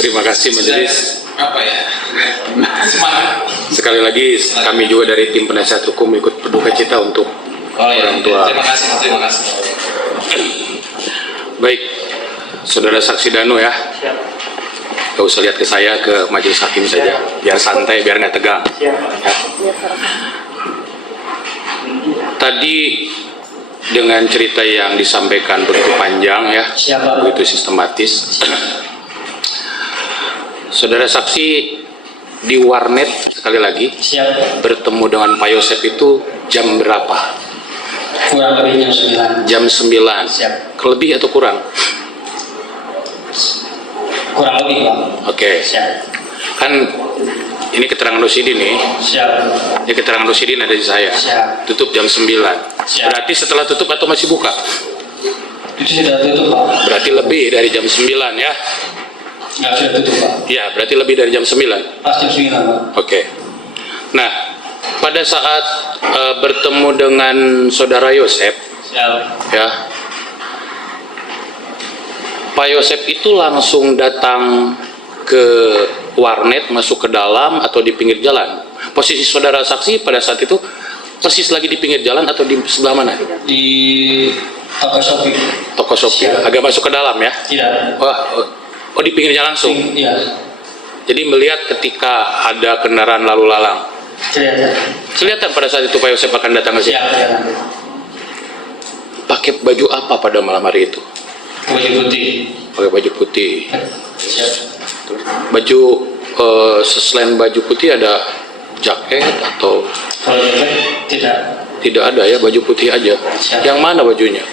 Terima kasih majelis. Apa ya? Semangat. Sekali lagi kami juga dari tim penasihat hukum ikut berduka cita untuk orang tua. Terima kasih. Baik, saudara saksi Danu ya. Gak usah lihat ke saya, ke majelis hakim saja. Biar santai, biar nggak tegang. Ya. Tadi dengan cerita yang disampaikan begitu panjang ya, begitu sistematis. Saudara saksi di warnet sekali lagi bertemu dengan Pak Yosep itu jam berapa? Kurang lebih jam 9. Jam 9. Siap. Lebih atau kurang? Kurang lebih, Pak. Oke. Siap. Kan ini keterangan Rosidin nih. Siap. Ini keterangan Rosidin ada di saya. Siap. Tutup jam 9. Siap. Berarti setelah tutup atau masih buka? Itu sudah tutup, Pak. Berarti lebih dari jam 9 ya? Nggak sudah tutup, Pak. Ya, berarti lebih dari jam 9. Pas jam 9, Pak. Oke. Nah, pada saat bertemu dengan saudara Yosep, Siap. ya, Pak Yosep itu langsung datang ke warnet, masuk ke dalam atau di pinggir jalan? Posisi saudara saksi pada saat itu persis lagi di pinggir jalan atau di sebelah mana? Di toko Shopee. Toko Shopee. Siap. Agak masuk ke dalam ya? Tidak. Oh, di pinggir jalan langsung. Iya. Jadi melihat ketika ada kendaraan lalu lalang. Kelihatan pada saat itu Pak Yosep akan datang ke sini. Siap, kelihatan. Pakai baju apa pada malam hari itu? Baju putih. Pakai baju putih. Siap. Baju selain baju putih ada jaket atau Kalau jaket tidak. tidak ada ya, baju putih aja. Siap. Yang mana bajunya?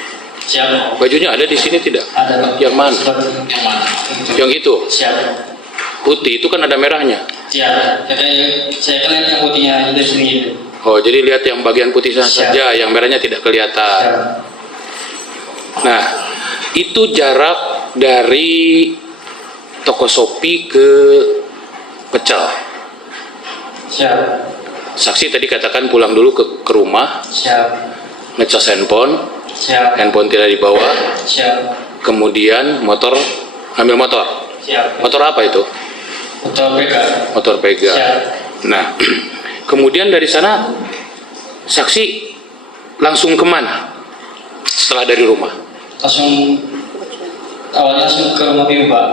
Siap. Bajunya ada di sini tidak? Ada, Pak. Yang mana? Yang mana? Yang itu Siap. putih itu kan ada merahnya. Siap. Jadi saya kan lihat yang putihnya itu sendiri. Oh, jadi lihat yang bagian putih Siap. saja, yang merahnya tidak kelihatan. Siap. Nah, itu jarak dari toko Shopee ke pecel. Siap. Saksi tadi katakan pulang dulu ke rumah, Siap. ngecas handphone, Siap. handphone tidak dibawa, Siap. kemudian ambil motor. Siap. Motor apa itu? Motor PK. Motor Pega. Siap. Nah, kemudian dari sana saksi langsung kemana setelah dari rumah? Awalnya langsung ke mobil, Pak.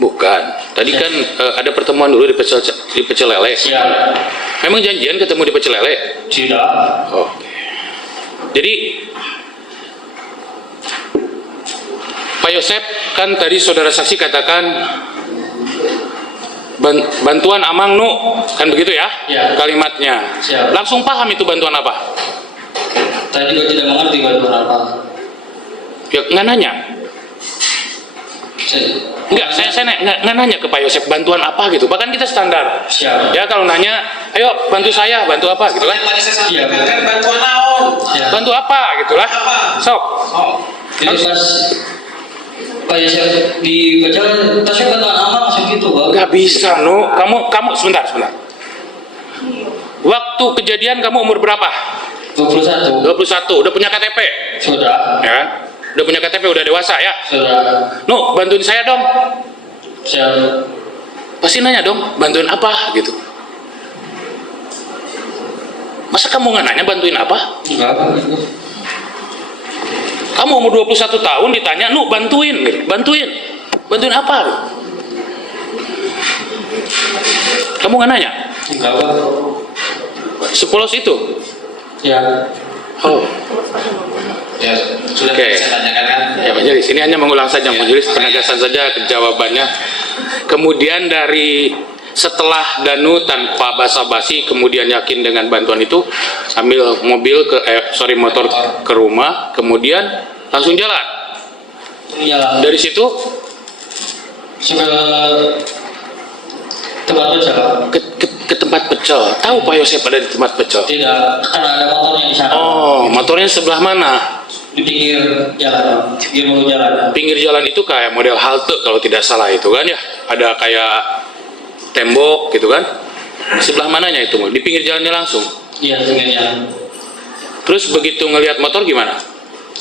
Bukan. Tadi kan ada pertemuan dulu di pecel lele. Siap. Memang janjian ketemu di pecel lele? Tidak. Oh. Jadi Pak Yosep kan tadi saudara saksi katakan bantuan Amang Nu, kan begitu ya? Ya. Kalimatnya. Siap. Langsung paham itu bantuan apa? Tadi juga tidak mengerti bantuan apa. Ya nggak nanya. Enggak, saya nggak nanya ke Pak Yosep bantuan apa gitu. Bahkan kita standar. Siap. Ya kalau nanya, ayo bantu saya, bantu apa gitu kan? Tadi saya Iya. sampaikan kan bantuan naon. Siap. Bantu apa gitulah. Apa? Sok. Oh. Jadi pas Pak Yosef di Pecel, tasnya bantuan aman langsung gitu, Pak. Nggak bisa, Nu. Kamu sebentar. Waktu kejadian kamu umur berapa? 21. 21. Udah punya KTP? Sudah. Ya. Udah punya KTP, udah dewasa ya? Sudah. Nu, bantuin saya dong. Siap. Pasti nanya dong, bantuin apa gitu. Masa kamu nggak nanya bantuin apa? Enggak apa. Kamu umur 21 tahun ditanya, Nu bantuin gitu. Bantuin apa? Kamu nggak nanya? Enggak apa. Sepolos itu? Ya. Oh, Ya, sudah Oke. saya tanyakan kan. ya majelis, ini hanya mengulang saja majelis, penegasan saja jawabannya. Kemudian dari setelah Danu tanpa basa-basi kemudian yakin dengan bantuan itu, ambil motor ke rumah, kemudian langsung jalan. Jalan. Dari situ Ke tempat pecel, Pak. ke tempat pecel. Tahu Pak Yosep ada di tempat pecel? Tidak, karena ada motornya di sana. Oh, motornya sebelah mana? Di pinggir jalan, Pak. Pinggir bahu jalan. Pinggir jalan itu kayak model halte kalau tidak salah itu kan ya? Ada kayak tembok gitu kan? Sebelah mananya itu? Di pinggir jalannya langsung. Iya, pinggir jalan. Terus begitu ngelihat motor gimana?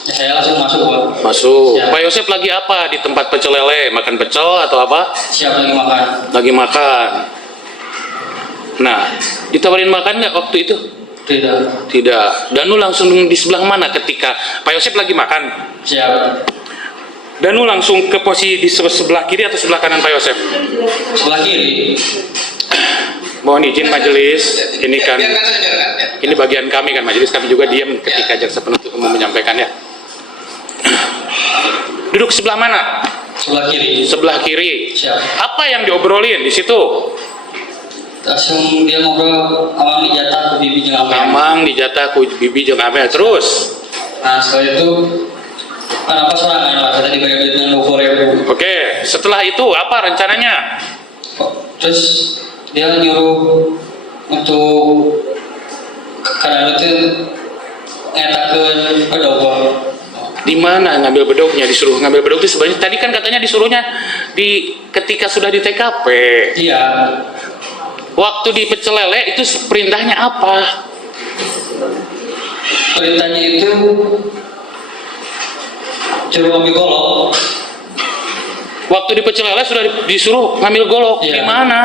Ya, saya langsung masuk Pak. Masuk. Siap. Pak Yosep lagi apa di tempat pecel lele? Makan pecel atau apa? Siap lagi makan. Lagi makan. Nah, ditawarin makan nggak waktu itu? Tidak. Tidak. Danu langsung di sebelah mana ketika Pak Yosep lagi makan? Siap. Danu langsung ke posisi di sebelah kiri atau sebelah kanan Pak Yosep? Sebelah kiri. Mohon izin majelis, ini kan Biarkan saja, biarkan. Ya. ini bagian kami kan majelis, kami juga diam ketika jaksa penuntut umum menyampaikannya. Duduk sebelah mana? Sebelah kiri. Sebelah kiri. Siap. Apa yang diobrolin di situ? Langsung dia ngobrol amang dijatah bibi jeung amang. Amang dijatah ku bibi jeung amel terus. Nah setelah itu apa sorangan Pak? Tadi bayar duit dengan 20.000. Oke, setelah itu apa rencananya? Terus dia nyuruh untuk kadang itu ngetakeun bedog. Di mana ngambil bedognya? Disuruh ngambil bedog itu sebenarnya tadi kan katanya disuruhnya di ketika sudah di TKP. Iya. Waktu di pecel lele itu perintahnya apa? Perintahnya itu suruh ngambil golok. Waktu di pecel lele sudah disuruh ngambil golok. Iya. Di mana?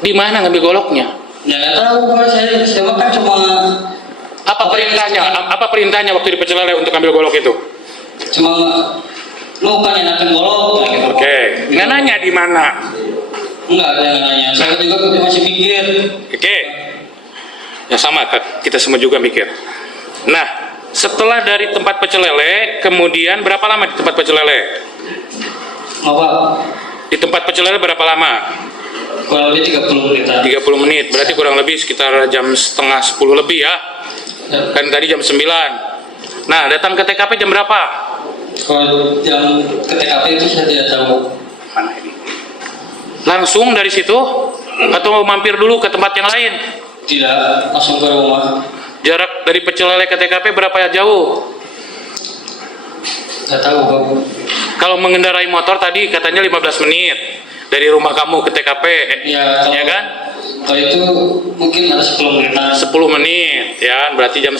Di mana ngambil goloknya? Ya nggak tahu Pak, saya makan cuma Apa perintahnya? Apa perintahnya waktu di pecel lele untuk ngambil golok itu? cuma lu kan enakan golok nah, gitu. Oke, nggak nanya di mana. Enggak ada yang nanya. Saya juga masih mikir. Oke, ya sama kita semua juga mikir. Nah, setelah dari tempat pecel lele, kemudian berapa lama di tempat pecel lele? Apa? Di tempat pecel lele berapa lama? Kurang lebih 30 menit. 30 menit, berarti kurang lebih sekitar jam setengah 10 lebih ya. Kan tadi jam 9. Nah, datang ke TKP jam berapa? Kalau yang ke TKP itu saya tidak tahu. Mana ini? Langsung dari situ atau mampir dulu ke tempat yang lain? Tidak, langsung ke rumah. Jarak dari pecel lele ke TKP berapa jauh? Tidak tahu Pak. Kalau mengendarai motor tadi katanya 15 menit dari rumah kamu ke TKP, Ya, ya kan? Kalau itu mungkin ada 10 menitan. 10 menit, ya berarti jam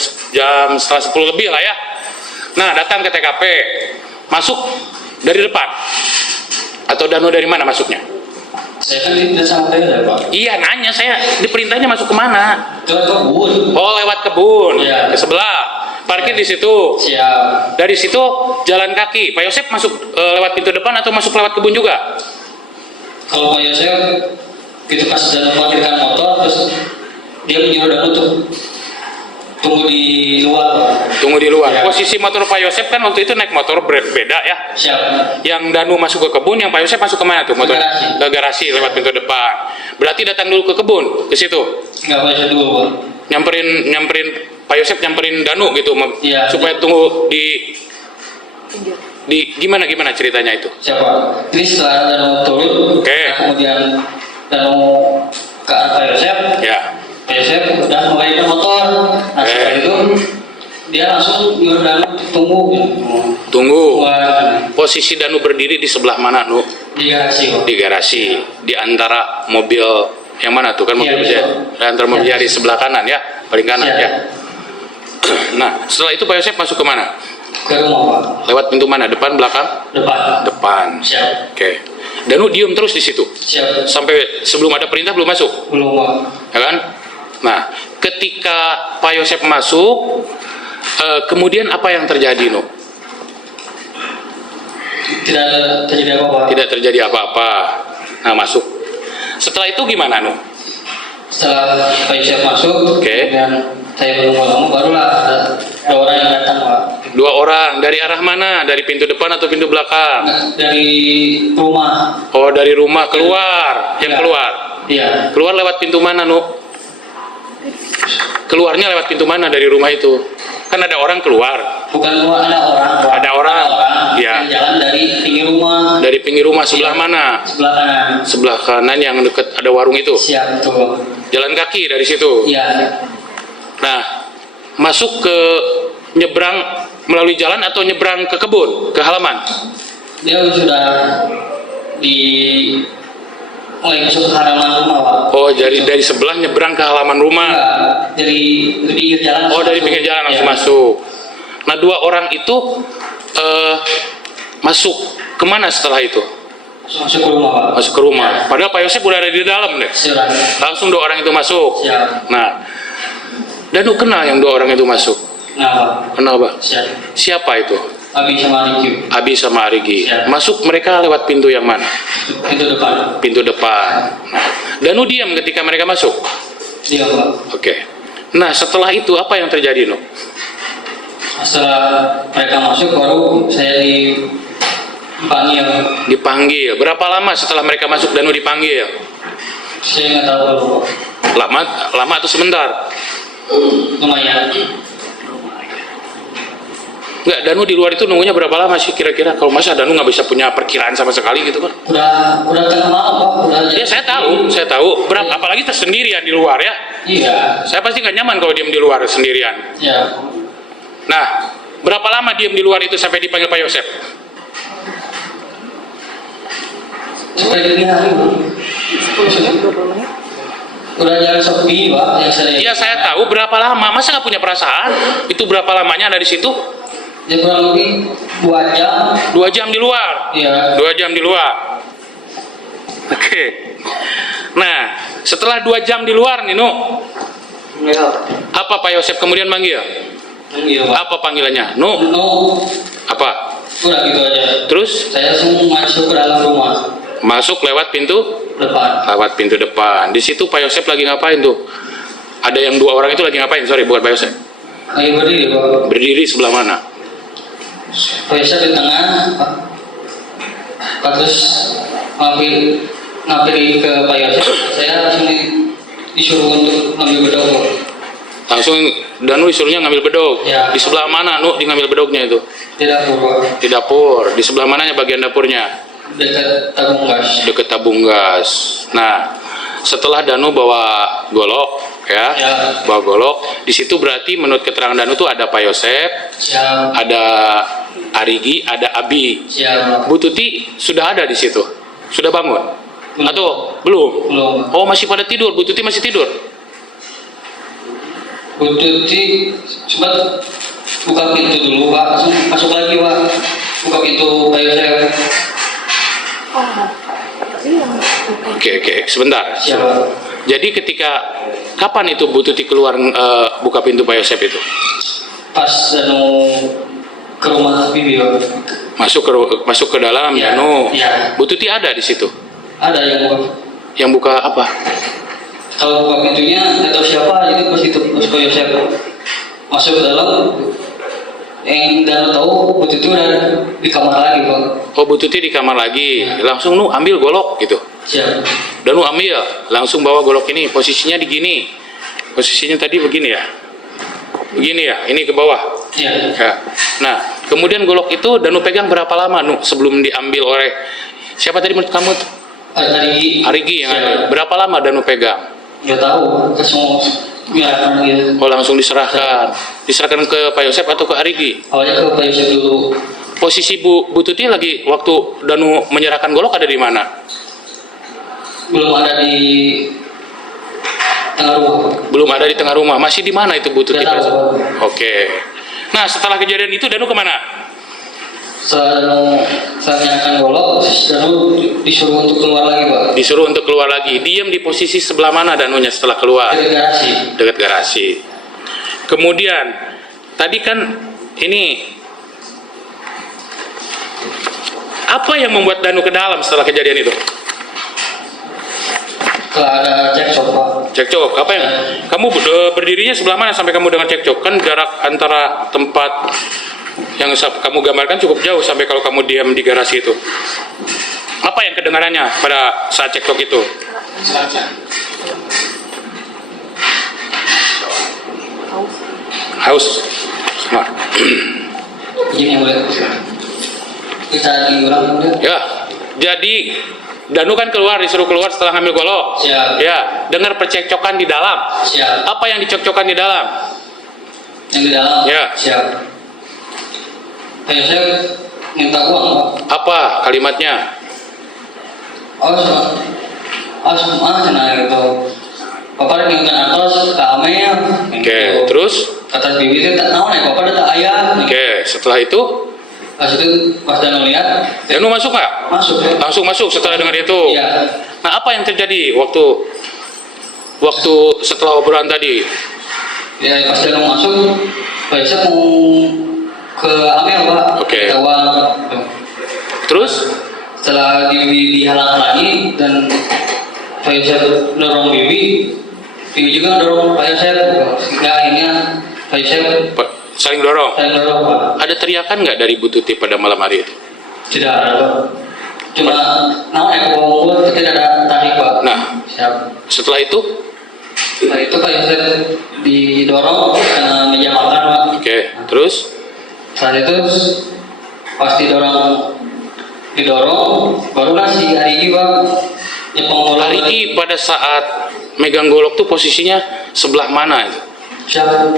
setelah 10 lebih lah ya. Nah, datang ke TKP, masuk dari depan atau Danu dari mana masuknya? Saya kan tidak sama kayak Pak. Iya, nanya saya diperintahnya masuk kemana? Ke kebun. Oh, lewat kebun, Iya. ke sebelah. Parkir di situ. Siap. Dari situ jalan kaki. Pak Yosep masuk lewat pintu depan atau masuk lewat kebun juga? Kalau Pak Yosef gitu pas dalam parkirkan motor terus dia menyuruh Danu untuk tunggu di luar Pak. Tunggu di luar. Ya. Posisi motor Pak Yosep kan waktu itu naik motor beda ya. Siap. Yang Danu masuk ke kebun, yang Pak Yosep masuk kemana tuh? Motor Garasi. ke garasi lewat pintu depan. Berarti datang dulu ke kebun, ke situ. Nggak Pak Yosef dulu Pak. Nyamperin Pak Yosep nyamperin Danu gitu Iya. supaya tunggu di gimana ceritanya itu? Siapa? Jadi setelah Danu turun, Oke. kemudian Danu ke arah Pak Yosef. Ya. Pak Yosef udah mengalihkan motor. Nah setelah itu dia langsung nyuruh Danu tunggu. Tunggu. Wah, Posisi Danu berdiri di sebelah mana, Nu? di garasi Pak. Di garasi, di antara mobil yang mana tuh kan mobil Iya, di antara mobil Iya. di sebelah kanan ya, paling kanan Siap. ya. Nah, setelah itu Pak Yosep masuk ke mana? Ke rumah Pak. Lewat pintu mana? Depan, belakang? Depan. Depan. Siap. Oke. Danu diem terus di situ Siap. sampai sebelum ada perintah belum masuk, Belum Pak. ya kan? Nah, ketika Pak Yosep masuk, kemudian apa yang terjadi, Nu? Tidak terjadi apa-apa. Tidak terjadi apa-apa. Nah, masuk. Setelah itu gimana, Nu? Setelah Pak Yosef masuk, Oke. kemudian saya menunggu lama, barulah ada orang yang datang Pak. 2 orang dari arah mana? Dari pintu depan atau pintu belakang? Nah, dari rumah. Oh, dari rumah keluar. Yang Ya. keluar. Iya. Keluar lewat pintu mana, Nu? Keluarnya lewat pintu mana dari rumah itu? Kan ada orang keluar. Bukan rumah, ada orang Pak. Ada orang. Iya. Yang jalan dari pinggir rumah. Dari pinggir rumah sebelah Iya. mana? Sebelah kanan. Sebelah kanan yang dekat ada warung itu. Siap tuh. Jalan kaki dari situ. Iya. Nah, masuk ke nyebrang melalui jalan atau nyebrang ke kebun, ke halaman? Dia sudah di mulai masuk ke halaman rumah Pak. Oh, dari sebelah nyebrang ke halaman rumah. Enggak, dari pinggir jalan. Oh, dari pinggir jalan langsung Ya. masuk. Nah, 2 orang itu masuk kemana setelah itu? Masuk ke rumah, Pak. Masuk ke rumah. Padahal Pak Yosep udah ada di dalam deh. Siap. Langsung 2 orang itu masuk. Siap. Nah, Danu kenal yang 2 orang itu masuk. Nah, Pak. Kenal, Pak? Siap. Siapa itu? Abi sama Riki. Abi sama Arigi. Ya. Masuk mereka lewat pintu yang mana? Itu depan. Pintu depan. Nah, Danu diam ketika mereka masuk. Dia, Pak. Oke. Nah, setelah itu apa yang terjadi, Nu? Setelah mereka masuk baru saya dipanggil. Dipanggil. Berapa lama setelah mereka masuk Danu dipanggil? Saya nggak tahu, Pak. Lama atau sebentar? Lumayan. Enggak, Danu di luar itu nunggunya berapa lama sih kira-kira? Kalau masa Danu nggak bisa punya perkiraan sama sekali gitu kan? Udah tengah malam, Pak. Ya saya tahu. Apalagi tersendirian di luar ya. Iya. Saya pasti nggak nyaman kalau diam di luar sendirian. Ya. Nah, berapa lama diam di luar itu sampai dipanggil Pak Yosep? Sampai dini hari, Pak. Udah jalan sepi, Pak. Yang Iya saya tahu berapa lama. Masa nggak punya perasaan? Itu berapa lamanya ada di situ? Ya kurang lebih 2 jam. 2 jam di luar. Iya. 2 jam di luar. Oke. Nah, setelah 2 jam di luar nih, Nu, Iya. apa Pak Yosep kemudian manggil? Iya, Pak. Apa panggilannya? Nu, No. apa? Udah gitu aja. Terus Saya langsung masuk ke dalam rumah masuk lewat pintu depan. Di situ Pak Yosep lagi ngapain tuh? Ada yang 2 orang itu lagi ngapain? Sorry, bukan Pak Yosep. Lagi berdiri, Pak. Berdiri sebelah mana? Biasa di tengah, Pak. Terus ngampiri ke Pak Yosep. Saya langsung disuruh untuk ngambil bedok, Pak. Langsung Danu disuruhnya ngambil bedog. Ya. Di sebelah mana, Nu, di ngambil bedognya itu? Di dapur, Pak. Di dapur. Di sebelah mananya bagian dapurnya? Dekat tabung gas. Deket tabung gas. Nah, setelah Danu bawa golok, ya, Ya. bawa golok, di situ berarti menurut keterangan Danu tuh ada Pak Yosep, Siap. ada Arigi, ada Abi. Siap, Pak. Bu Tuti sudah ada di situ? Sudah bangun? Belum. Atau belum? Belum, Pak. Oh, masih pada tidur. Bu Tuti masih tidur? Bu Tuti sempat buka pintu dulu, Pak. Langsung masuk lagi, Pak. Buka pintu Pak Yosep. Oke, sebentar. Siap, Pak. Jadi ketika kapan itu Bu Tuti keluar buka pintu Pak Yosep itu? Pas ke rumah Bibi, Pak. Masuk ke dalam Ya, Danu. ya. Bu Tuti ada di situ. Ada yang buka. Yang buka apa? Kalau buka pintunya nggak tahu siapa, jadi pas itu pas Pak Yosep masuk ke dalam, yang dalam tahu Bu Tuti udah di kamar lagi, Pak. Oh, Bu Tuti di kamar lagi. Langsung Nu ambil golok gitu. Siap. Dan Nu ambil, langsung bawa golok ini. Posisinya di gini. Posisinya tadi begini ya. Begini ya, ini ke bawah. Iya. Ya. Nah, kemudian golok itu Danu pegang berapa lama, Nu, sebelum diambil oleh siapa tadi menurut kamu? Hari Arigi yang Siap. ambil. Berapa lama Danu pegang? nggak tahu, langsung menyerahkan gitu. Oh, langsung diserahkan. Diserahkan ke Pak Yosep atau ke Arigi? Awalnya ke Pak Yosep dulu. Posisi Bu Tuti lagi waktu Danu menyerahkan golok ada di mana? Belum ada di tengah rumah, Pak. Belum ada di tengah rumah. Masih di mana itu Bu Tuti? Nggak tahu, Pak. Oke. Nah, setelah kejadian itu Danu kemana? Setelah menyerahkan golok, terus Danu disuruh untuk keluar lagi, Pak. Disuruh untuk keluar lagi. Diam di posisi sebelah mana Danunya setelah keluar? Ke garasi. Dekat garasi. Kemudian tadi kan ini apa yang membuat Danu ke dalam setelah kejadian itu? Setelah ada cekcok, Pak. Cekcok. Apa yang kamu berdirinya sebelah mana sampai kamu dengan cekcok? Kan jarak antara tempat yang kamu gambarkan cukup jauh sampai kalau kamu diam di garasi itu. Apa yang kedengarannya pada saat cekcok itu? Haus. Nah. Izin yang boleh. Bisa diulang, udah. Ya, jadi Danu kan keluar, disuruh keluar setelah ngambil golok. Siap. Ya, dengar percekcokan di dalam. Siap. Apa yang dicekcokkan di dalam? Yang di dalam. Ya. Siap. Saya minta uang, Pak. Apa kalimatnya? Oh, nah gitu. Bapak lagi nggak atas kame ya. Oke, terus? Kata bibi itu tak tahu nih, bapak ada tak ayah. Oke, setelah itu Pas itu pas Danu lihat, Danu masuk nggak? masuk ya. Langsung masuk setelah dengar itu. Iya. Nah, apa yang terjadi waktu setelah obrolan tadi? Ya pas Danu masuk, Pak Yosep mau ke Amel Pak. Oke. Tawa. Gitu. Terus? Setelah dihalang-halangi dan Pak Yosep dorong bibi juga dorong Pak Yosep. Sehingga akhirnya Pak Yosep Saling dorong. dorong Pak. Ada teriakan nggak dari Bu Tuti pada malam hari itu? Tidak ada Pak. Cuma naik ke bawah tidak ada tarik Pak. Nah, Siap. setelah itu? Nah itu Pak Yosep didorong karena meja makan Pak. Oke, terus? Saat itu pas didorong barulah si Arigi Pak yang pengelola Arigi pada saat megang golok tuh posisinya sebelah mana itu? siap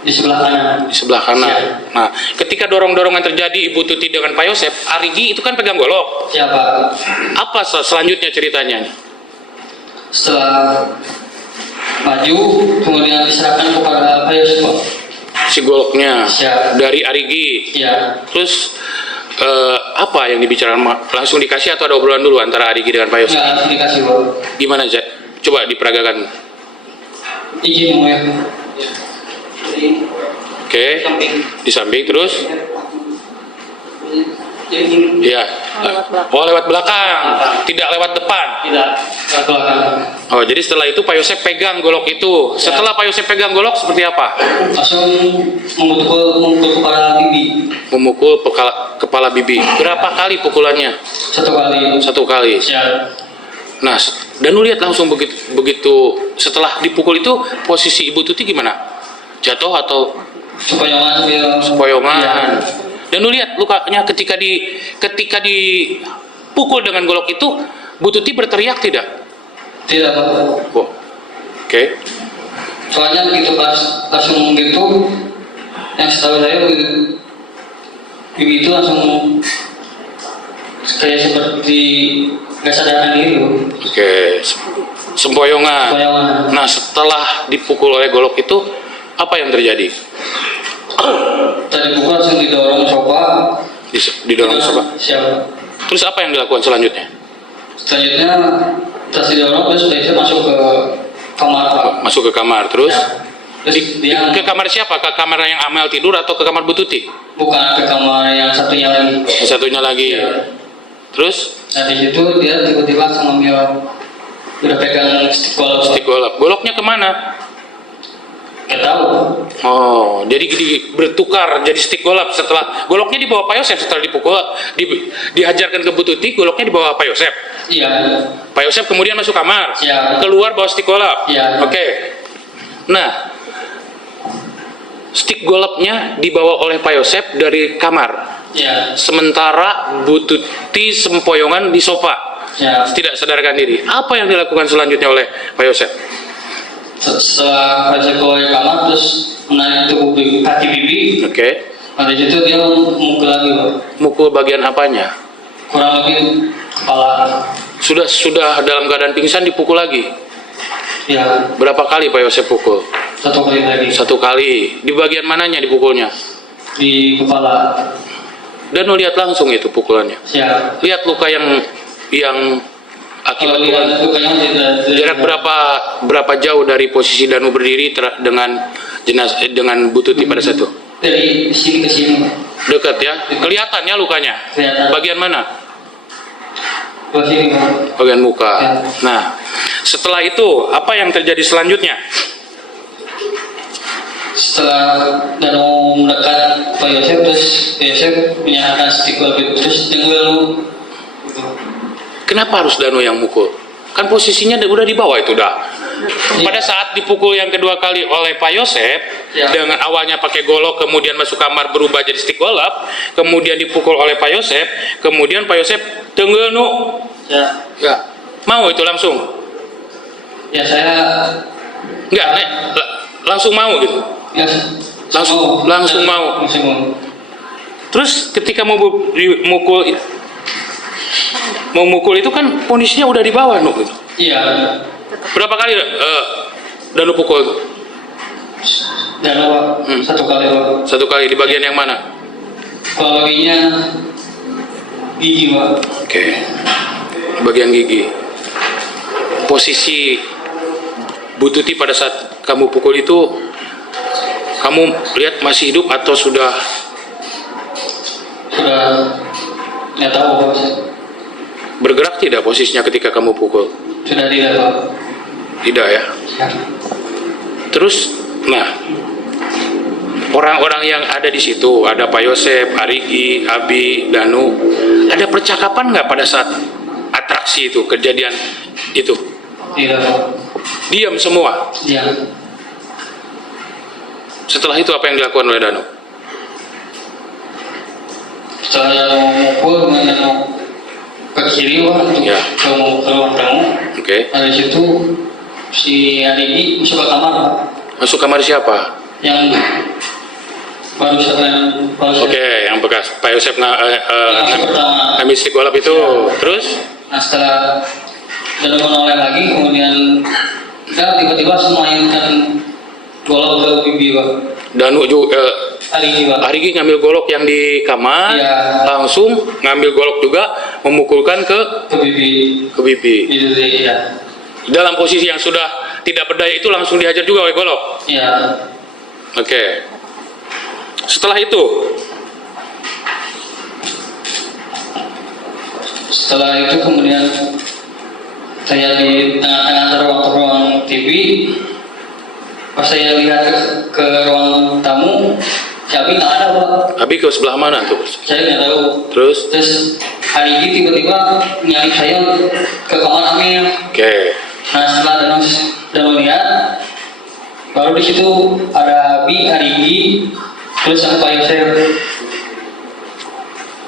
di sebelah kanan. Di sebelah kanan. Siap. Nah, ketika dorong-dorongan terjadi Ibu Tuti dengan Pak Yosep, Arigi itu kan pegang golok. Siapa? Apa selanjutnya ceritanya? Setelah maju kemudian diserahkan kepada Pak Yosep Pak. Si goloknya Siap. dari Arigi. Iya. Terus apa yang dibicarakan? Langsung dikasih atau ada obrolan dulu antara Arigi dengan Pak Yosep? Nggak langsung dikasih Pak. Gimana, Zat? Coba diperagakan. Izin mau ya. Oke, di samping terus? Iya. Oh, lewat belakang, tidak lewat depan. Tidak ke belakang. Oh, jadi setelah itu Pak Yosep pegang golok itu. Setelah Pak Yosep pegang golok seperti apa? Langsung memukul kepala bibi. Memukul kepala bibi. Berapa kali pukulannya? Satu kali. Satu kali. Siap. Nah, dan lu lihat langsung begitu setelah dipukul itu posisi Ibu Tuti gimana? Jatuh atau Sepoyongan dia. sepoyongan? Iya. Dan lu lihat lukanya ketika dipukul dengan golok itu, Bu Tuti berteriak tidak? Tidak Pak. Oh. Oke. Soalnya gitu pas langsung gitu, yang setahu saya bibi itu langsung kayak seperti nggak sadarkan diri loh. Oke. Sempoyongan. Sepoyongan. Nah, setelah dipukul oleh golok itu, apa yang terjadi? Tadi pukul langsung didorong sofa. Didorong sofa. Siap. Terus apa yang dilakukan selanjutnya? Selanjutnya tas didorong terus saya masuk ke kamar Pak. Masuk ke kamar, terus? Ya. Terus dia Ke kamar siapa? Ke kamar yang Amel tidur atau ke kamar Bu Tuti? bukan ke kamar yang satunya lagi. Satunya lagi. Terus? Nah di situ dia tiba-tiba langsung ngambil udah pegang stick golok. Stick golok. Goloknya kemana? Gak tahu. Oh, jadi bertukar jadi stick golok setelah goloknya dibawa Pak Yosep setelah dipukul, dihajarkan ke Bu Tuti, goloknya dibawa Pak Yosep. Iya. Pak Yosep kemudian masuk kamar, Iya. keluar bawa stick golok. Iya. Oke. Nah, stick goloknya dibawa oleh Pak Yosep dari kamar. Iya. Sementara Bu Tuti sempoyongan di sofa, Ya. tidak sadarkan diri. Apa yang dilakukan selanjutnya oleh Pak Yosep? Setelah Pak keluar dari kamar terus menarik tubuh kaki bibi. Oke. Pada situ dia mukul lagi Pak. Mukul bagian apanya? Kurang lebih kepala. Sudah dalam keadaan pingsan dipukul lagi. Ya. Berapa kali Pak Yosep pukul? Satu kali lagi. Satu kali. Di bagian mananya dipukulnya? Di kepala. Dan lu lihat langsung itu pukulannya. Siap. Lihat luka yang akibat Kalau lihat lukanya jarak berapa jauh dari posisi Danu berdiri dengan Bu Tuti pada saat itu? dari sini ke sini Pak. Dekat ya? Kelihatan ya lukanya? Kelihatan. Bagian mana? Ke sini Pak. Bagian muka. Ya. Nah, setelah itu apa yang terjadi selanjutnya? Setelah Danu mendekat Pak Yosep terus Pak Yosep menyerahkan stick golok itu terus dengar lu gitu. Kenapa harus Danu yang mukul? Kan posisinya udah di bawah itu dah. Pada saat dipukul yang kedua kali oleh Pak Yosep, Ya. dengan awalnya pakai golok, kemudian masuk kamar berubah jadi stick golok, kemudian dipukul oleh Pak Yosep, kemudian Pak Yosep tenggel nu, Ya. ya mau itu langsung, Ya saya nggak, langsung mau gitu. ya Langsung mau. Langsung mau. Terus ketika mau memukul itu kan kondisinya udah di bawah nu gitu. Iya. Berapa kali Danu pukul? Dan Pak, satu kali Pak. Satu kali, di bagian yang mana? Kalau bagiannya gigi Pak. Oke. Bagian gigi. Posisi Bu Tuti pada saat kamu pukul itu, kamu lihat masih hidup atau sudah? Sudah nggak tahu Pak. Bergerak tidak posisinya ketika kamu pukul? Sudah tidak Pak. Tidak ya. Ya. Terus, nah, orang-orang yang ada di situ, ada Pak Yosep, Arigi, Abi, Danu, ada percakapan nggak pada saat atraksi itu, kejadian itu? Tidak Pak. Diam semua. Iya. Setelah itu apa yang dilakukan oleh Danu? Setelah mukul menengok ke kiri Pak, untuk Ya. ke ruang tamu. Oke. Dari situ si Arigi masuk ke kamar Pak. Masuk kamar siapa? Yang baru Oke, yang bekas Pak Yosep yang pertama. ngambil stick golap itu. Terus? Nah setelah Danu menoleh lagi, kemudian kita tiba-tiba memainkan golok ke bibi Pak. Danu juga, Arigi Pak. Arigi ngambil golok yang di kamar, Iya. langsung ngambil golok juga, memukulkan Ke bibi. ke bibi. Itu sih ya. Dalam posisi yang sudah tidak berdaya itu langsung dihajar juga oleh golok. Ya. Oke. Setelah itu, Setelah itu kemudian saya di tengah-tengah ruang TV. Pas saya lihat ke ruang tamu, Abi nggak ada Pak. Abi ke sebelah mana tuh? Saya nggak tahu. Terus? Terus hari ini tiba-tiba nyari saya ke kamar Amir. Oke. Nah setelah Danu lihat, baru di situ ada Abi, Arigi, terus sama Pak Yosef.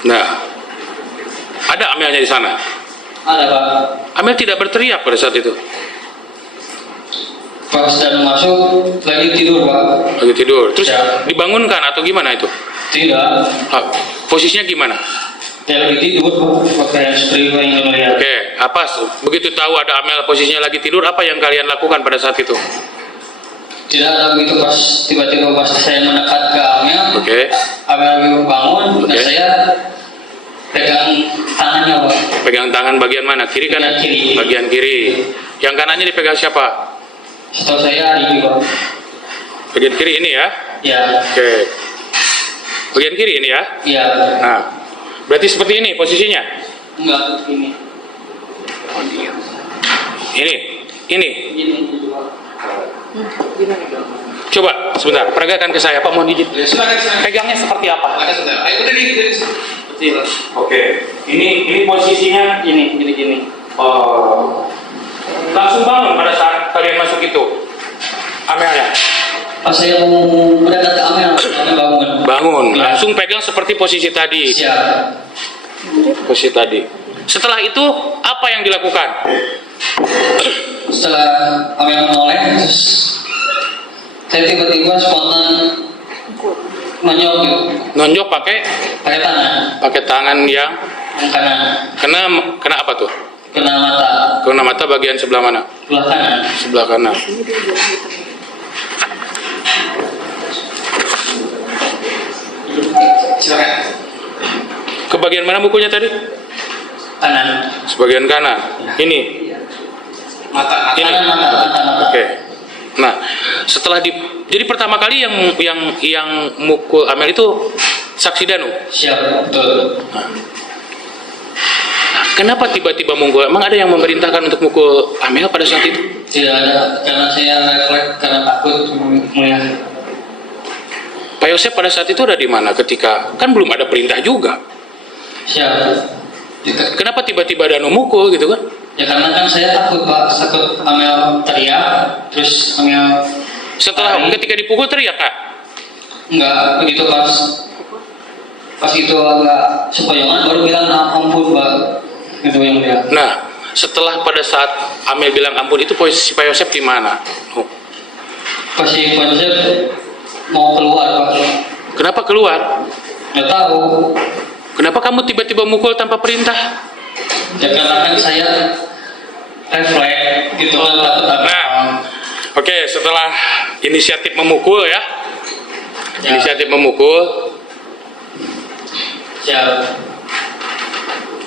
Nah, ada Amelnya di sana. Ada Pak. Amel tidak berteriak pada saat itu. Pas Danu masuk lagi tidur Pak. Lagi tidur. Terus Ya. dibangunkan atau gimana itu? Tidak. Ah, posisinya gimana? Dia lagi tidur Pak. Pakai spray Pak yang melihat. Oke, apa begitu tahu ada Amel posisinya lagi tidur, apa yang kalian lakukan pada saat itu? Tidak ada begitu pas tiba-tiba pas saya mendekat ke Amel. Oke. Amel lagi bangun. Dan Oke. saya pegang tangannya Pak. Pegang tangan bagian mana? Kiri kan? Bagian kiri. Bagian kiri. Yang kanannya dipegang siapa? Setahu saya Arigi Pak. Bagian kiri ini ya? Ya. Oke. Bagian kiri ini ya? Ya. Nah, berarti seperti ini posisinya? Enggak ini. Ini? Ini? Ini Pak. Coba sebentar, peragakan ke saya Pak, mohon izin. Ya, silakan. Pegangnya seperti apa? Silakan sebentar. Ayo udah di. Kecil. Oke. Ini posisinya Ini gini. langsung bangun pada saat kalian masuk itu. Amelnya Pas saya mau mendekat ke Amel, Amel bangun. bangun, Ya. langsung pegang seperti posisi tadi. Siap. Posisi tadi. Setelah itu apa yang dilakukan? Setelah Amel menoleh, terus saya tiba-tiba spontan nonyok gitu. Nonjok pakai Pakai tangan yang yang kanan, kena apa tuh? kena mata, Kena mata bagian sebelah mana? sebelah kanan. Sebelah kanan. Silakan. Ke bagian mana mukulnya tadi? Kanan. Sebagian kanan. Ini. Mata. Ini. Kanan mata. Oke. Nah, setelah jadi pertama kali yang mukul Amel itu saksi Danu. Siap, betul. Kenapa tiba-tiba mukul? Emang ada yang memerintahkan untuk mukul Amel pada saat itu? Tidak ada, karena saya refleks karena takut melihat. Pak Yosep pada saat itu ada di mana ketika kan belum ada perintah juga? Siap. Kenapa tiba-tiba Danu mukul gitu kan? Ya karena kan saya takut Pak, takut Amel teriak, terus Amel Setelah lari. ketika dipukul teriak Kak? Enggak, begitu pas itu agak sepoyongan baru bilang ampun Pak, itu yang dia. Nah, setelah pada saat Amel bilang ampun itu posisi Pak Yosep di mana? Oh. Pas si konsep mau keluar Pak, Kenapa keluar? nggak tahu. Kenapa kamu tiba-tiba mukul tanpa perintah? Ya karena kan saya refleks gitu kan. Nah, oke, setelah inisiatif memukul ya, inisiatif memukul, ya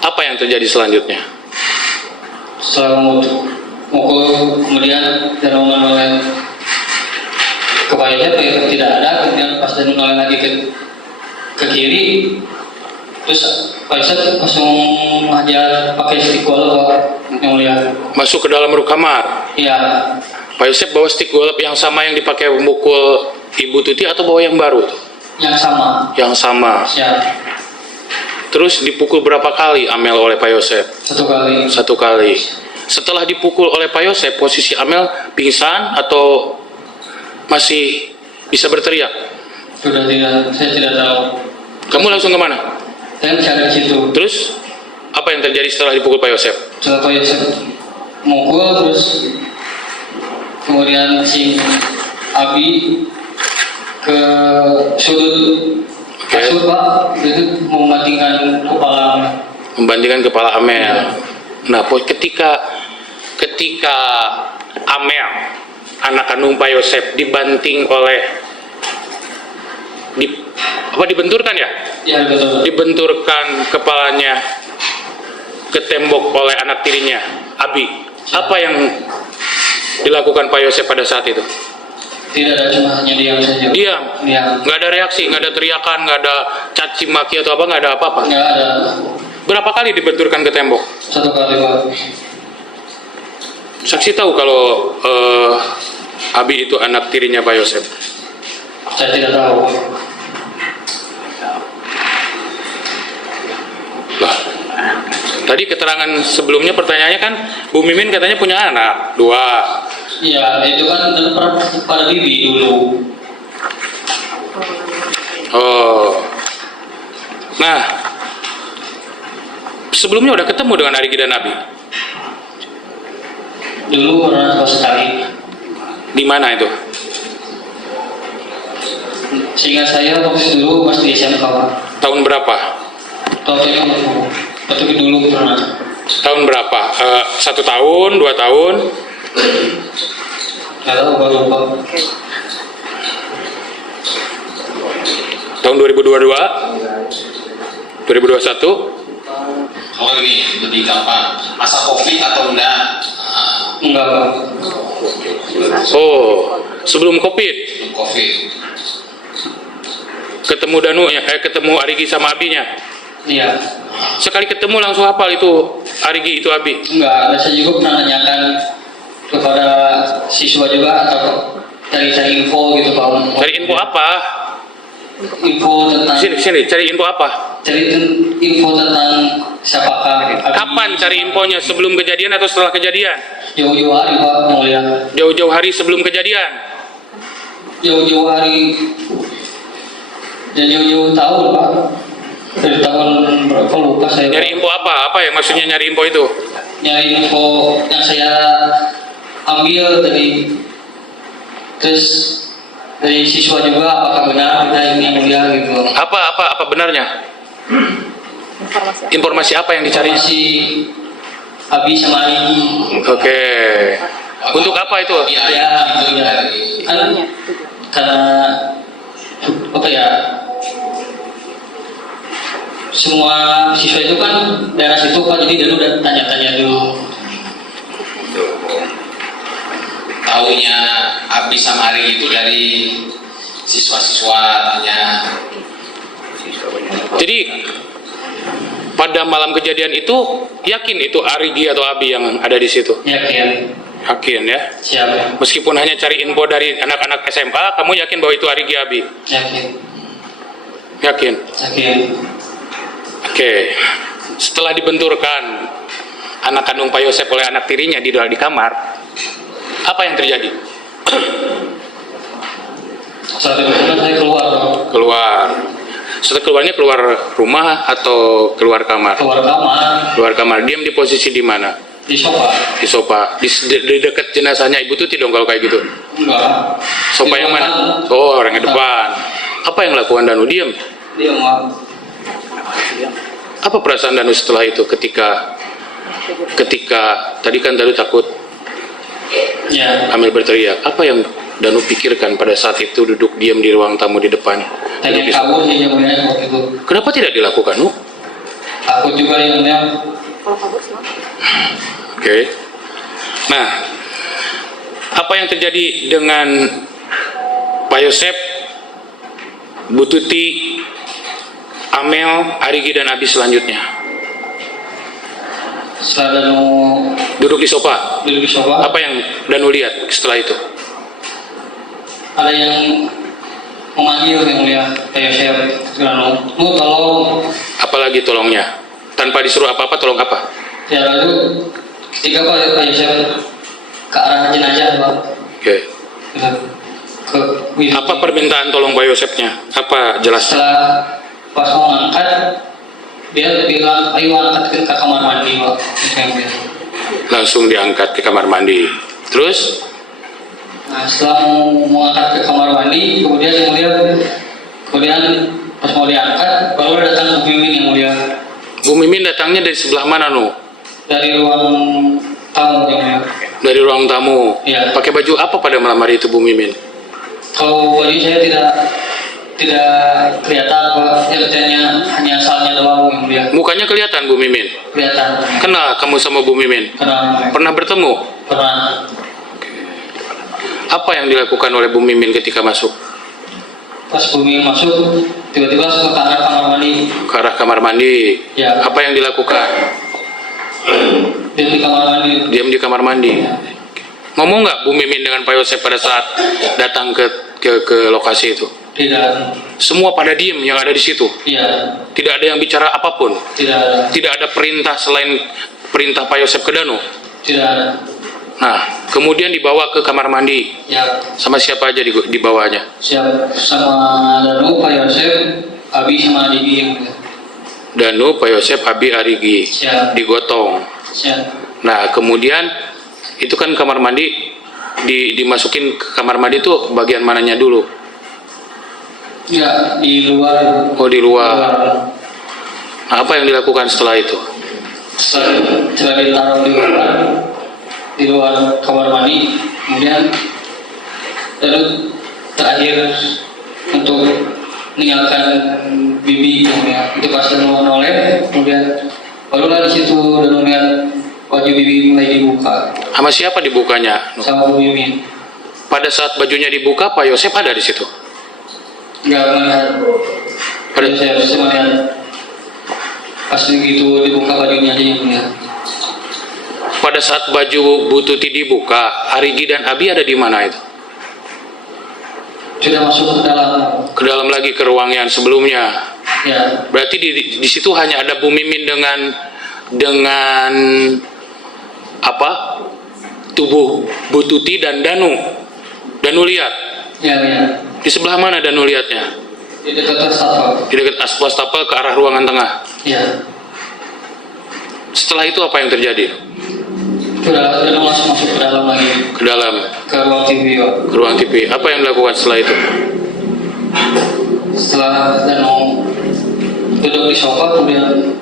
apa yang terjadi selanjutnya? setelah mukul kemudian dan menoleh kepalanya tidak ada, kemudian pas dan menoleh lagi ke kiri, terus Pak Yosef langsung hajar pakai stick golf yang mulia. Masuk ke dalam kamar. Iya, Pak Yosef bawa stick golf yang sama yang dipakai memukul Ibu Tuti atau bawa yang baru? yang sama. Yang sama. Ya, Terus dipukul berapa kali Amel oleh Pak Yosef? 1 kali. 1 kali. Setelah dipukul oleh Pak Yosef, posisi Amel pingsan atau masih bisa berteriak? Sudah tidak, saya tidak tahu. Kamu langsung kemana? Saya mencari situ. Terus apa yang terjadi setelah dipukul Pak Yosef? Setelah Pak Yosef mukul, terus kemudian si Abi ke sudut kasur Pak, itu membandingkan kepala. Membandingkan kepala Amel. Ya. Nah, ketika Amel, anak kandung Pak Yosef, dibanting oleh dibenturkan ya? Ya betul. Dibenturkan kepalanya ke tembok oleh anak tirinya, Abi. Apa yang dilakukan Pak Yosef pada saat itu? Tidak ada, cuma hanya diam saja. Diam. Diam. Nggak ada reaksi, nggak ada teriakan, nggak ada caci maki atau apa, nggak ada apa-apa. Nggak ada. Berapa kali dibenturkan ke tembok? 1 kali Pak. Saksi tahu kalau Abi itu anak tirinya Pak Yosef. Saya tidak tahu. Lah, tadi keterangan sebelumnya pertanyaannya kan Bu Mimin katanya punya anak 2. Iya, itu kan pada bibi dulu. Oh, nah sebelumnya udah ketemu dengan Arigi dan Abi. Dulu pernah sekali. Di mana itu? Seingat saya waktu dulu masih di SMK Pak. Tahun berapa? Waktu itu dulu pernah. Tahun berapa? 1 tahun, 2 tahun? Nggak tahu Pak, lupa. Tahun 2022? 2021? Oh ini lebih gampang. Masa COVID atau enggak? Enggak Pak. Oh, sebelum COVID Sebelum COVID. ketemu ketemu Arigi sama Abinya. Iya. Sekali ketemu langsung hafal itu Arigi itu Abi. Enggak, saya juga pernah nanyakan kepada siswa juga atau cari-cari info gitu Pak. Cari info apa? Info tentang Sini, cari info apa? info tentang siapakah Abi. Kapan cari infonya? Sebelum kejadian atau setelah kejadian? Jauh-jauh hari Pak, yang mulia. Jauh-jauh hari sebelum kejadian. Jauh-jauh hari. Dan jauh-jauh tahun Pak. Dari tahun berapa lupa saya. Nyari info apa? Apa yang maksudnya nyari info itu? Nyari info yang saya ambil dari siswa juga, apakah benar kita ini yang mulia gitu. Apa benarnya? Informasi apa yang dicari? Informasi Abi sama Arigi. Oke. Untuk apa itu? Iya, Ya, itu ya. dari Karena apa ya? Semua siswa itu kan daerah situ Pak, jadi dia udah tanya-tanya dulu. taunya Abi sama Ari itu dari siswa-siswanya. Jadi pada malam kejadian itu yakin itu Arigi atau Abi yang ada di situ? Yakin. Yakin ya. Siap. Meskipun hanya cari info dari anak-anak SMA, kamu yakin bahwa itu Arigi Abi? Yakin. Yakin. Yakin. Oke. Setelah dibenturkan anak kandung Pak Yosef oleh anak tirinya di kamar, apa yang terjadi? Saat itu kan saya keluar. Keluar. Setelah keluarnya keluar rumah atau keluar kamar? Keluar kamar. Keluar kamar. Diam di posisi di mana? Di sofa. Di sofa. Di dekat jenazahnya Ibu Tuti dong kalau kayak gitu. Enggak. Sofa yang mana? Oh, orang yang depan. Apa yang lakukan Danu? Diam. Diam, Mak. Apa perasaan Danu setelah itu ketika Tadi kan Danu takut Ya, Amel berteriak. Apa yang Danu pikirkan pada saat itu duduk diam di ruang tamu di depan? tanya Duduk di- kabur sih yang mulia waktu itu. Kenapa tidak dilakukan, Nu? Takut juga yang mulia. Oke. Nah, apa yang terjadi dengan Pak Yosep, Bu Tuti, Amel, Arigi dan Abi selanjutnya? Setelah Danu Duduk di sofa. duduk di sofa, Apa yang Danu lihat setelah itu? ada yang memanggil yang mulia Pak Yosef. Danu, "Nu tolong." Apalagi tolongnya? Tanpa disuruh apa-apa, tolong apa? Ya lalu ketika Pak Yosef ke arah jenazah Pak, Oke. gitu. Ke Apa permintaan tolong Pak Yosepnya? Apa jelasnya? setelah pas mau ngangkat, dia bilang, "Ayo angkat ke kamar mandi Pak." Gitu yang mulia. Langsung diangkat ke kamar mandi. Terus? Nah, setelah mau angkat ke kamar mandi, kemudian yang mulia, kemudian pas mau diangkat, baru datang Bu Mimin yang mulia Bu Mimin datangnya dari sebelah mana, Nu? dari ruang tamu yang mulia. Dari ruang tamu. Iya. Pakai baju apa pada malam hari itu Bu Mimin? Kalau baju saya tidak kelihatan Pak, ya kerjanya hanya asalnya doang yang mulia. Mukanya kelihatan Bu Mimin. Kelihatan. Kenal kamu sama Bu Mimin? Kenal Pernah bertemu? pernah. Apa yang dilakukan oleh Bu Mimin ketika masuk? Pas Bu Mimin masuk, tiba-tiba langsung ke arah kamar mandi. Ke arah kamar mandi. Ya. Apa yang dilakukan? Dia di kamar mandi. Diam di kamar mandi. Ngomong nggak Bu Mimin dengan Pak Yosep pada saat datang ke lokasi itu? Tidak. Semua pada diem yang ada di situ. Iya. Tidak ada yang bicara apapun. Tidak ada. Tidak ada perintah selain perintah Pak Yosep ke Danu. Tidak ada. Nah, kemudian dibawa ke kamar mandi. Ya. Sama siapa aja dibawanya? Siap sama Danu, Pak Yosef, Abi sama Adigi yang mulia. Danu, Pak Yosep, Abi, Arigi. Siap. Digotong. Siap. Nah, kemudian itu kan kamar mandi dimasukin ke kamar mandi itu bagian mananya dulu? Ya, di luar. Oh, di luar. Nah, apa yang dilakukan setelah itu? Setelah ditaruh di luar kamar mandi, kemudian lalu terakhir untuk meninggalkan bibi ya, itu pas mau noleh, kemudian barulah di situ dan melihat baju bibi mulai dibuka Sama siapa dibukanya? sama Bu Mimin. Pada saat bajunya dibuka, Pak Yosep ada di situ. Nggak melihat, saya cuma melihat pas begitu dibuka bajunya aja yang melihat. Pada saat baju Bu Tuti dibuka, Arigi dan Abi ada di mana itu? Sudah masuk ke dalam. Ke dalam lagi ke ruang yang sebelumnya. Ya, Berarti di situ hanya ada Bu Mimin dengan apa? Tubuh Bu Tuti dan Danu. Danu lihat. ya, ya. Di sebelah mana Danu lihatnya? Di dekat wastafel. Di dekat wastafel ke arah ruangan tengah. Ya. Setelah itu apa yang terjadi? Sudah langsung masuk ke dalam lagi, Ke dalam, ke ruang TV Pak. ke ruang TV. Apa yang dilakukan setelah itu? Setelah Danu duduk di sofa, kemudian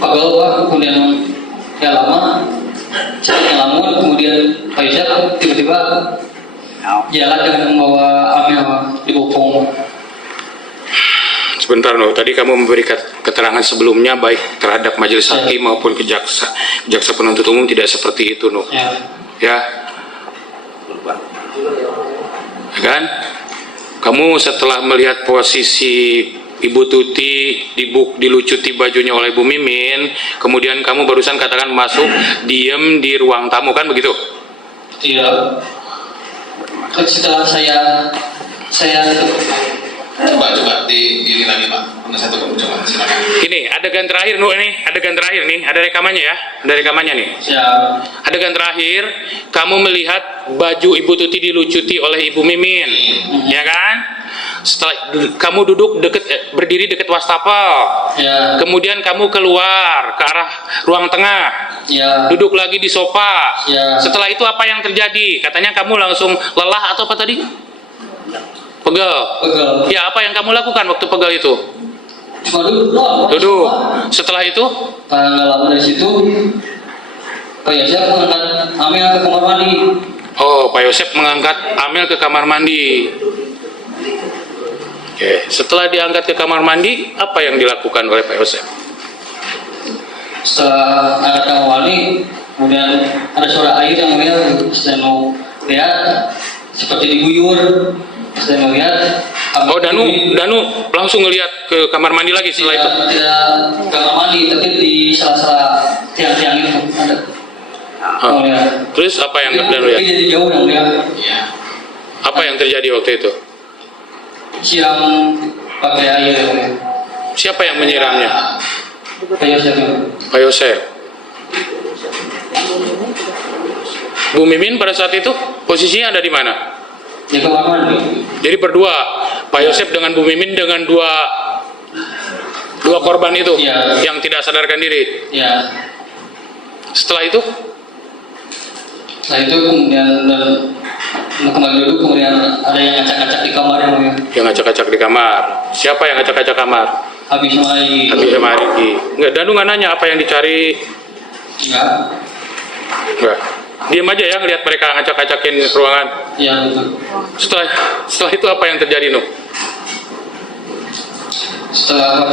pegel Pak, kemudian ya lama, ceknya lama, kemudian Pak Yosef tiba-tiba jalan dengan membawa Amel Pak, di bopong. Sebentar loh, tadi kamu memberi keterangan sebelumnya baik terhadap majelis hakim maupun jaksa penuntut umum tidak seperti itu, Nuh. Ya, Ya. Ya kan? Kamu setelah melihat posisi Ibu Tuti dilucuti bajunya oleh Bu Mimin, kemudian kamu barusan katakan masuk diam di ruang tamu, kan begitu? tidak. Setelah saya Coba di lagi Pak. Mana satu kamu coba silakan. Ini adegan terakhir, Nuh, ini adegan terakhir nih, ada rekamannya ya, ada rekamannya nih. siap. Adegan terakhir, kamu melihat baju Ibu Tuti dilucuti oleh Ibu Mimin, ya kan? Setelah kamu duduk berdiri dekat wastafel, Ya, kemudian kamu keluar ke arah ruang tengah, ya, duduk lagi di sofa. Ya. Setelah itu apa yang terjadi? Katanya kamu langsung lelah atau apa tadi? Pegel. pegel. Ya, apa yang kamu lakukan waktu pegel itu? Cuma duduk doang. Duduk. Setelah itu, Karena nggak lama dari situ, Pak Yosef mengangkat Amel ke kamar mandi. Oh, Pak Yosep mengangkat Amel ke kamar mandi. Oke, setelah diangkat ke kamar mandi, apa yang dilakukan oleh Pak Yosep? Setelah angkat kamar mandi, kemudian ada suara air yang mulia. Saya mau lihat seperti diguyur. Saya mau lihat. Oh, Danu langsung ngelihat ke kamar mandi lagi setelah itu. Tidak kamar mandi, tapi di sela-sela tiang-tiang itu ada. Oh. Mulia. Terus apa yang Danu Tapi lihat? jadi jauh yang mulia. Ya. Apa yang terjadi waktu itu? Siram pakai air yang mulia. Siapa yang menyiramnya? Kayak saya. Pak Yosep. Bu Mimin pada saat itu posisinya ada di mana? Di kamar mandi. Jadi berdua, Pak Yosep dengan Bu Mimin dengan dua korban itu Iya. yang tidak sadarkan diri. Ya. Setelah itu, Setelah itu kemudian kembali duduk, kemudian ada yang ngacak-ngacak di kamar yang mulia. yang ngacak-ngacak di kamar. Siapa yang ngacak-ngacak kamar? Habis sama lagi. Habis sama Riki. Enggak, Danu nggak nanya apa yang dicari. Enggak. Enggak. Diam aja ya ngelihat mereka ngacak-ngacakin ruangan. Ya betul. Setelah itu apa yang terjadi, Nu? Setelah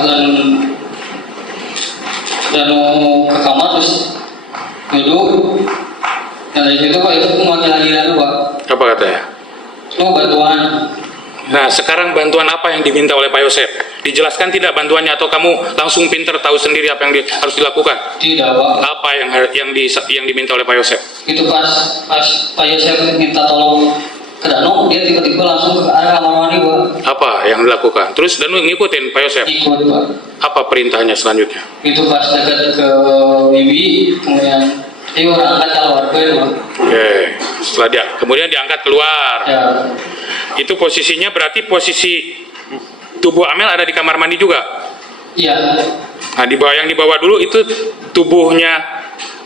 dan mau ke kamar terus duduk. Dan dari situ Pak itu memanggil lagi lalu Pak. Apa katanya? Lu bantuan. Nah, sekarang bantuan apa yang diminta oleh Pak Yosep? Dijelaskan tidak bantuannya atau kamu langsung pinter tahu sendiri apa yang harus dilakukan? Tidak Pak. Apa yang diminta oleh Pak Yosep? Itu pas Pak Yosef minta tolong ke danau, dia tiba-tiba langsung ke arah kamar mandi Pak. Apa yang dilakukan? Terus Danu ngikutin Pak Yosep. Ikut Pak. Apa perintahnya selanjutnya? Itu pas dekat ke Bibi, kemudian orang angkat keluarga ya Pak. Oke, setelah kemudian diangkat keluar. Ya. Itu posisinya berarti posisi tubuh Amel ada di kamar mandi juga. Iya. Nah, yang dibawa dulu itu tubuhnya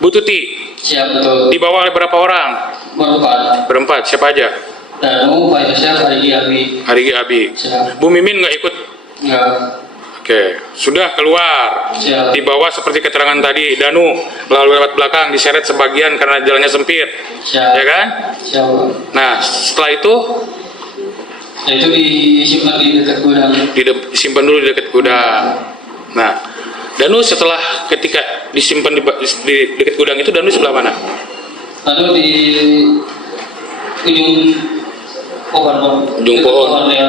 Bu Tuti. Siap betul. Dibawa oleh berapa orang? Berempat. Berempat. Siapa aja? Danu, Pak Yosef, Arigi, Abi. Harigi Abi. Siap. Bu Mimin nggak ikut? Ya. Oke, sudah keluar. Siap. Dibawa seperti keterangan tadi. Danu melalui lewat belakang diseret sebagian karena jalannya sempit. Siap. Ya kan? Siap. Nah, setelah itu Ya, itu disimpan di dekat gudang. disimpan dulu di dekat gudang. Nah, Danu setelah ketika disimpan di dekat gudang itu, Danu sebelah mana? Lalu di ujung pohon. Ujung Dekat pohon. Ya.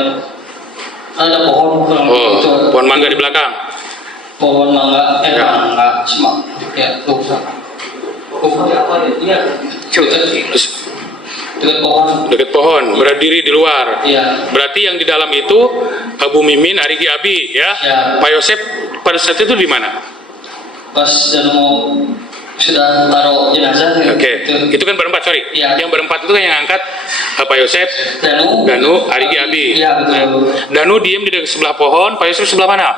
Ada pohon. Oh, Itu ada pohon mangga di belakang. Pohon mangga. Ya. Mangga. Semak. Ya, tuh. Pohon apa ya? Iya. Dekat pohon. Dekat pohon, berdiri di luar. Iya. Berarti yang di dalam itu Bu Mimin, Arigi Abi, ya. Ya. Pak Yosep pada saat itu di mana? Pas dan mau sudah taruh jenazah. Ya. Oke, itu kan berempat, sorry. Iya. Yang berempat itu kan yang angkat Pak Yosep, Danu, Arigi Abi. Iya betul. Danu diem di dekat sebelah pohon, Pak Yosep sebelah mana?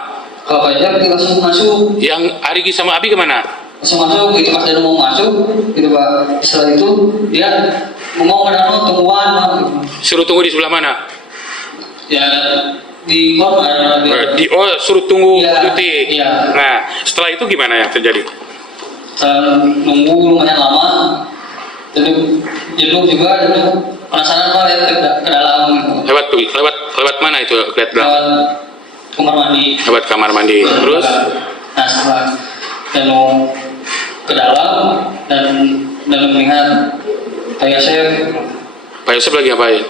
Kalau Pak Yosef langsung masuk. Yang Arigi sama Abi kemana? Langsung masuk, itu pas dia mau masuk, gitu Pak. Setelah itu dia mau ke danau tungguan Pak. Suruh tunggu di sebelah mana? Ya di kota Suruh tunggu Iya, Tuti. iya. Nah, setelah itu gimana yang terjadi? Nunggu lumayan lama. Jadi jenuh juga, jenuh penasaran Pak lihat ke dalam. Gitu. Lewat mana itu? Lihat dalam. Lewat kamar mandi. Lewat kamar mandi. Terus? Nah setelah dan mau ke dalam dan melihat Pak Yosef. Pak Yosef lagi ngapain?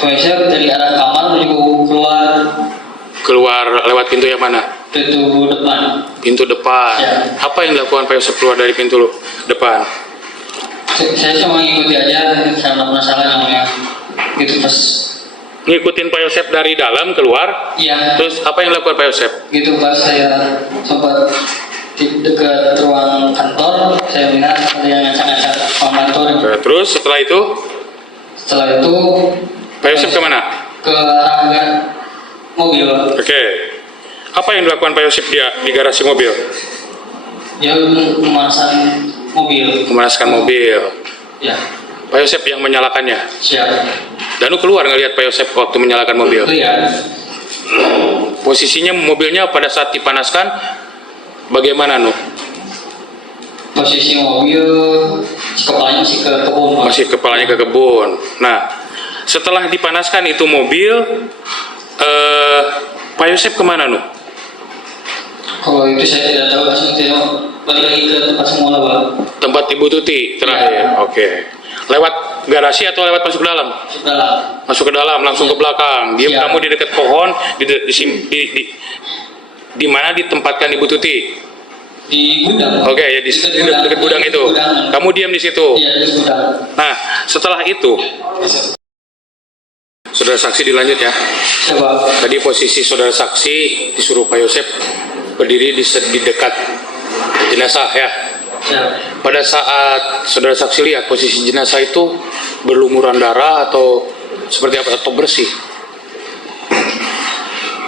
Pak Yosef dari arah kamar menuju Keluar lewat pintu yang mana? pintu depan. Pintu depan. Ya. Apa yang dilakukan Pak Yosef keluar dari pintu depan? Saya cuma ngikuti aja karena penasaran namanya. Gitu pas. Ngikutin Pak Yosef dari dalam keluar. Iya. Terus apa yang dilakukan Pak Yosef? Gitu pas saya sempat di dekat ruang kantor, saya melihat ada yang ngacak-ngacak ruang kantor. Terus setelah itu Setelah itu Pak Yosef kemana? ke arah mobil. Oke. Apa yang dilakukan Pak Yosef di garasi mobil? Dia memasang mobil. Memanaskan mobil. Ya, Pak Yosef yang menyalakannya. siap. Danu keluar ngelihat Pak Yosef waktu menyalakan mobil. Itu ya. Posisinya mobilnya pada saat dipanaskan bagaimana, Nu? Posisi mobil kepalanya masih ke kebun, Pak. Masih kepalanya ke kebun. Nah, setelah dipanaskan itu mobil, Pak Yosep kemana nu? Kalau itu saya tidak tahu, langsung tengok balik lagi ke tempat semula, Pak. Tempat Ibu Tuti terakhir. Ya. Oke. Lewat garasi atau lewat masuk ke dalam? Sudah. Masuk ke dalam, langsung ke belakang. Diam Ya. kamu di dekat pohon, di mana ditempatkan Ibu Tuti? Di gudang. Oke, ya di dekat gudang itu. Gudangan. Kamu diam di situ. Iya, di gudang. Nah, setelah itu, saudara saksi dilanjut ya. Coba. Tadi posisi saudara saksi disuruh Pak Yosep berdiri di dekat jenazah ya. Ya. Pada saat saudara saksi lihat posisi jenazah itu berlumuran darah atau seperti apa, atau bersih?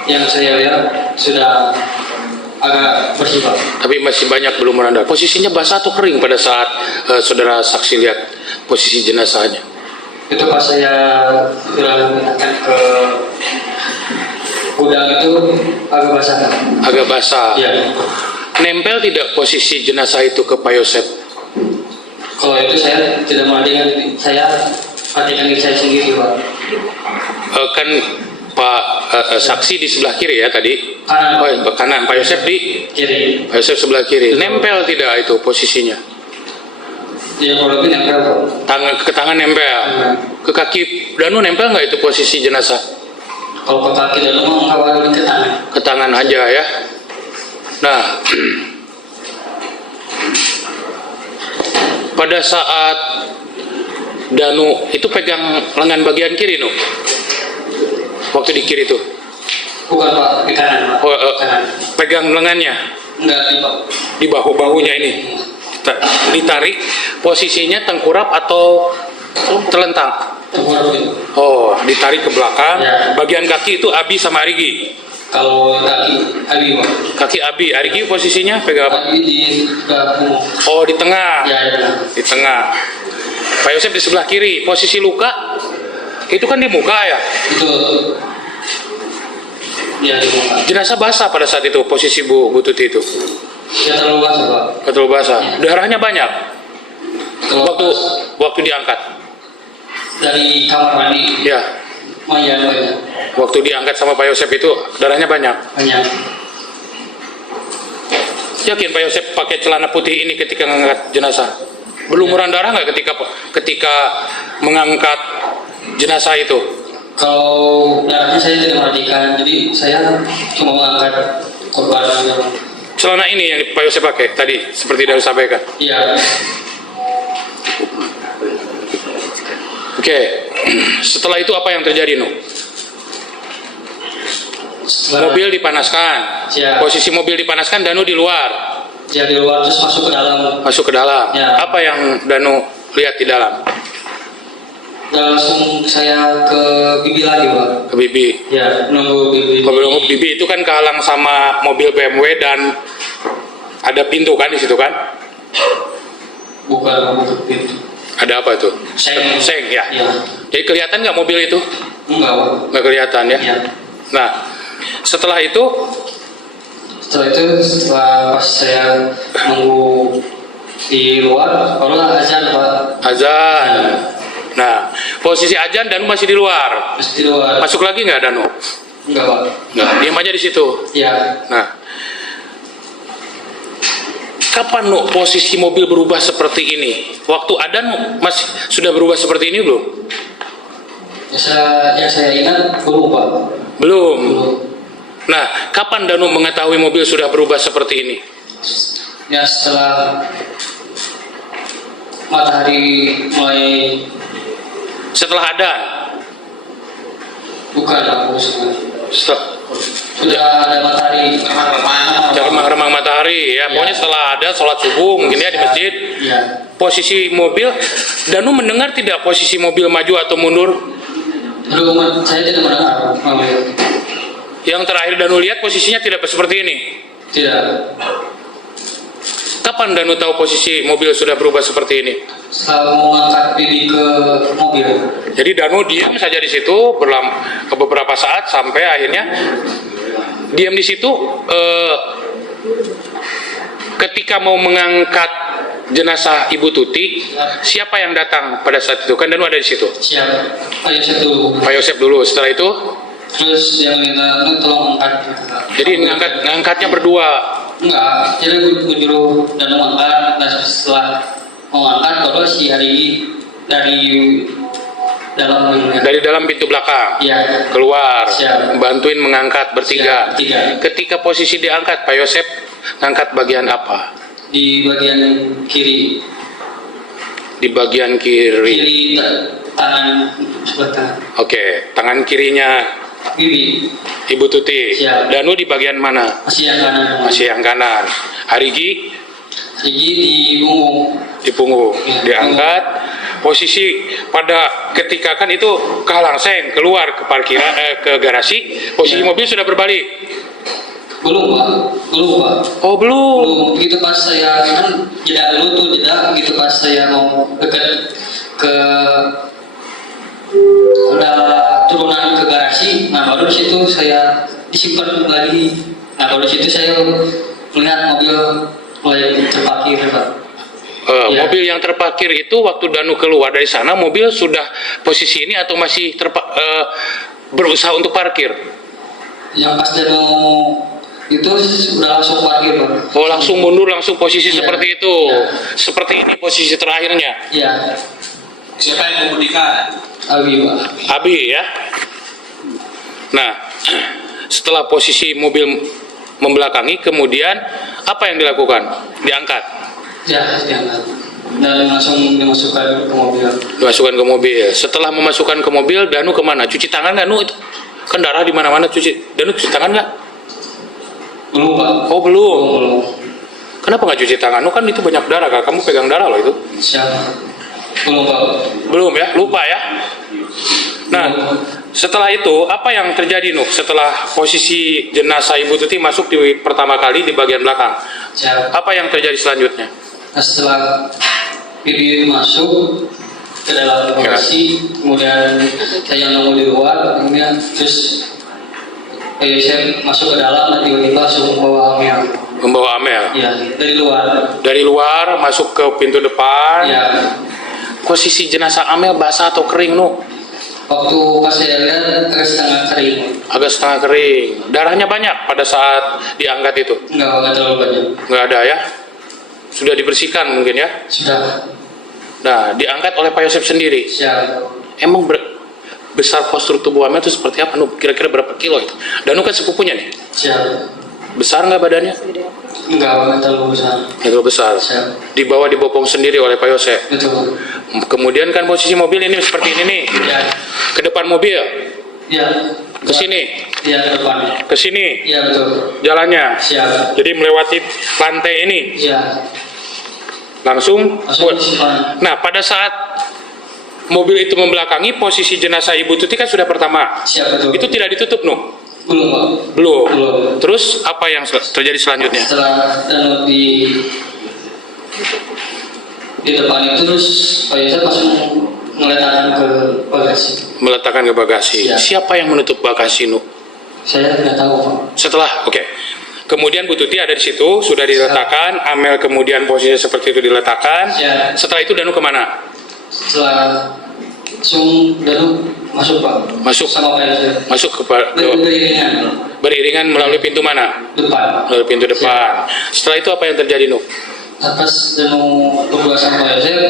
Yang saya lihat sudah agak bersih, Pak. Tapi masih banyak berlumuran darah. Posisinya basah atau kering pada saat saudara saksi lihat posisi jenazahnya? Itu pas saya sudah memindahkan ke gudang itu agak basah, Pak. Agak basah. Iya. Nempel tidak posisi jenazah itu ke Pak Yosep? Kalau itu saya tidak perhatikan, saya perhatikan diri saya sendiri, Pak. Kan Pak saksi di sebelah kiri ya tadi? Kanan. Oh, kanan. Pak Yosep di Kiri. Pak Yosep sebelah kiri. Nempel tidak itu posisinya? Ya kalau lebih nempel, Pak. Ke tangan nempel. Ke kaki Danu nempel nggak itu posisi jenazah? Kalau ke kaki dan mau ngawalin ke tangan. Ke tangan aja ya. Nah, pada saat Danu itu pegang lengan bagian kiri nu, waktu di kiri itu, Bukan, Pak, di kanan, Pak. Kanan. pegang lengannya Enggak, di Pak. di bahu-bahunya ini, ditarik, posisinya tengkurap atau telentang? Tengkurap itu. Oh, ditarik ke belakang. Ya. Bagian kaki itu Abi sama Arigi. Kalau kaki, Abi, Pak. Kaki Abi, Arigi posisinya pegang apa? Abi di bahu. Oh, di tengah. Ya, ya. Di tengah. Pak Yosep di sebelah kiri. Posisi luka itu kan di muka ya. Itu. Ya, di muka. Jenazah basah pada saat itu posisi Bu Tuti itu. Ya, terlalu basah, Pak. Betul basah. Darahnya banyak. Kalau Waktu diangkat. dari kamar mandi, Ya. banyak. Waktu diangkat sama Pak Yosep itu darahnya banyak. Banyak. Yakin Pak Yosep pakai celana putih ini ketika mengangkat jenazah? Berlumuran darah nggak ketika mengangkat jenazah itu? Kalau darahnya saya tidak perhatikan, jadi saya cuma mengangkat korban yang Celana ini yang Pak Yosep pakai tadi seperti dari sampaikan. iya. Oke. Setelah itu apa yang terjadi nu? Setelah Mobil dipanaskan. Ya. Posisi mobil dipanaskan, Danu di luar. dia di luar terus masuk ke dalam, Masuk ke dalam. Ya. Apa yang Danu lihat di dalam? dan langsung saya ke Bibi lagi, Pak. Ke Bibi. Ya, nunggu Bibi. Mobil Bibi itu kan kehalang sama mobil BMW dan ada pintu kan di situ kan? Bukan pintu. Ada apa itu? Seng. ya. Ya. Jadi kelihatan nggak mobil itu? Enggak, Pak. Nggak kelihatan ya? Ya. Nah, setelah itu Setelah pas saya nunggu di luar, barulah azan, Pak. azan. Nah, posisi azan Danu masih di luar. Terus di luar. Masuk lagi nggak Danu? Enggak, Pak. Nggak, diam aja di situ. Ya. Nah, kapan nu posisi mobil berubah seperti ini? Waktu adan masih sudah berubah seperti ini belum? Yang saya ingat belum, Pak. Belum. Belum. Nah, kapan Danu mengetahui mobil sudah berubah seperti ini? Ya setelah matahari mulai Setelah adan. bukan, aku sudah ada matahari. Remang-remang matahari ya. Pokoknya setelah ada sholat subuh mungkin ya di masjid. Ya. Posisi mobil, Danu mendengar tidak posisi mobil maju atau mundur? Belum, saya tidak mendengar mobil. Yang terakhir Danu lihat posisinya tidak seperti ini. Tidak. Kapan Danu tahu posisi mobil sudah berubah seperti ini? Setelah mau ngangkat Bibi ke mobil. Jadi Danu diam saja di situ beberapa saat sampai akhirnya diam di situ. Ketika mau mengangkat jenazah Ibu Tuti, siapa yang datang pada saat itu? Kan Danu ada di situ. Siap. Pak Yosep dulu. Pak Yosep dulu. Setelah itu, Terus dia minta tolong angkat. jadi ngangkatnya berdua. Enggak, jadi gue nyuruh dan angkat. Dan setelah mau angkat, baru si hari dari dalam Dari dalam pintu belakang. Iya. Keluar. Siap. Bantuin mengangkat bertiga. Siap, bertiga. Ketika posisi diangkat, Pak Yosep ngangkat bagian apa? Di bagian kiri. Di bagian kiri. Kiri tangan sebelah kanan. Oke, tangan kirinya Bibi. Ibu Tuti. Siap. Danu di bagian mana? Masih yang kanan. Masih yang kanan. Harigi Gigi di punggung. di punggung. Ya, Diangkat. Posisi pada ketika kan itu kalangseng keluar ke parkiran ke garasi. Posisi Ya. mobil sudah berbalik. Belum Pak. Belum Pak. Oh belum. Belum. Begitu pas saya kan jeda dulu tuh jeda. Begitu pas saya mau dekat ke udah turunan ke garasi, nah baru di situ saya disimpan lagi. Nah baru di situ saya melihat mobil mulai terparkir Pak. Ya. Mobil yang terparkir itu waktu Danu keluar dari sana, mobil sudah posisi ini atau masih berusaha untuk parkir? Yang pas Danu itu sudah langsung parkir Pak. Oh langsung mundur, langsung posisi Iya. seperti itu. Iya. Seperti ini posisi terakhirnya. Iya. Siapa yang mengemudikan? Abi Pak. Abi ya. Nah, setelah posisi mobil membelakangi, kemudian apa yang dilakukan? Diangkat. Ya, diangkat. Dan langsung dimasukkan ke mobil. Dimasukkan ke mobil. Setelah memasukkan ke mobil, Danu kemana? Cuci tangan nggak? Nu itu kan darah di mana-mana. Danu cuci tangan nggak? Belum Pak. Oh belum. Belum. Kenapa nggak cuci tangan? Nu kan itu banyak darah, Kak. Kamu pegang darah loh itu. Siapa? Belum Pak. Belum ya? Lupa ya? Nah, setelah itu apa yang terjadi Nuh? Setelah posisi jenazah Ibu Tuti masuk di pertama kali di bagian belakang, Siapa? apa yang terjadi selanjutnya? Nah, setelah Bibi masuk ke dalam lokasi, kemudian saya nunggu di luar, kemudian terus saya masuk ke dalam dan tiba-tiba langsung membawa Amel. Membawa Amel Ya, dari luar. dari luar masuk ke pintu depan. Ya, Posisi jenazah Amel basah atau kering Nuh? waktu pas saya lihat agak setengah kering. Agak setengah kering. Darahnya banyak pada saat diangkat itu? Enggak terlalu banyak. Nggak ada ya? Sudah dibersihkan mungkin ya? Sudah. Nah, diangkat oleh Pak Yosep sendiri. Siap. Emang besar postur tubuh Amel itu seperti apa? Nuh, kira-kira berapa kilo itu? Danu kan sepupunya nih. Siap. Besar nggak badannya? Enggak terlalu besar. Nggak terlalu besar. Siap. Dibawa dibopong sendiri oleh Pak Yosep. Betul. Kemudian kan posisi mobil ini seperti ini nih. Ya. Ke depan mobil, Ya. ke sini, Ya, ke depan. ke sini Ya, betul. jalannya. Siap. Jadi melewati lantai ini Ya. langsung. Langsung disimpan. Nah, pada saat mobil itu membelakangi, posisi jenazah Ibu Tuti kan sudah pertama. Siap, betul. Itu tidak ditutup, Nuh? Belum Pak. Belum. Belum. Terus apa yang terjadi selanjutnya? Setelah di depan itu terus Pak Yosef langsung meletakkan ke bagasi. Meletakkan ke bagasi. Ya. Siapa yang menutup bagasi, Nuh? Saya tidak tahu Pak. Setelah, oke. Kemudian Bu Tuti ada di situ, sudah diletakkan. Amel kemudian posisinya seperti itu diletakkan. Ya. Setelah itu Danu kemana? Setelah langsung Danu masuk Pak. Masuk. Sama Pak Yosef. Masuk ke Beriringan beriringan melalui pintu mana? depan. Melalui pintu depan. Setelah itu apa yang terjadi, Nuh? Atas Danu berdua sama Pak Yosef,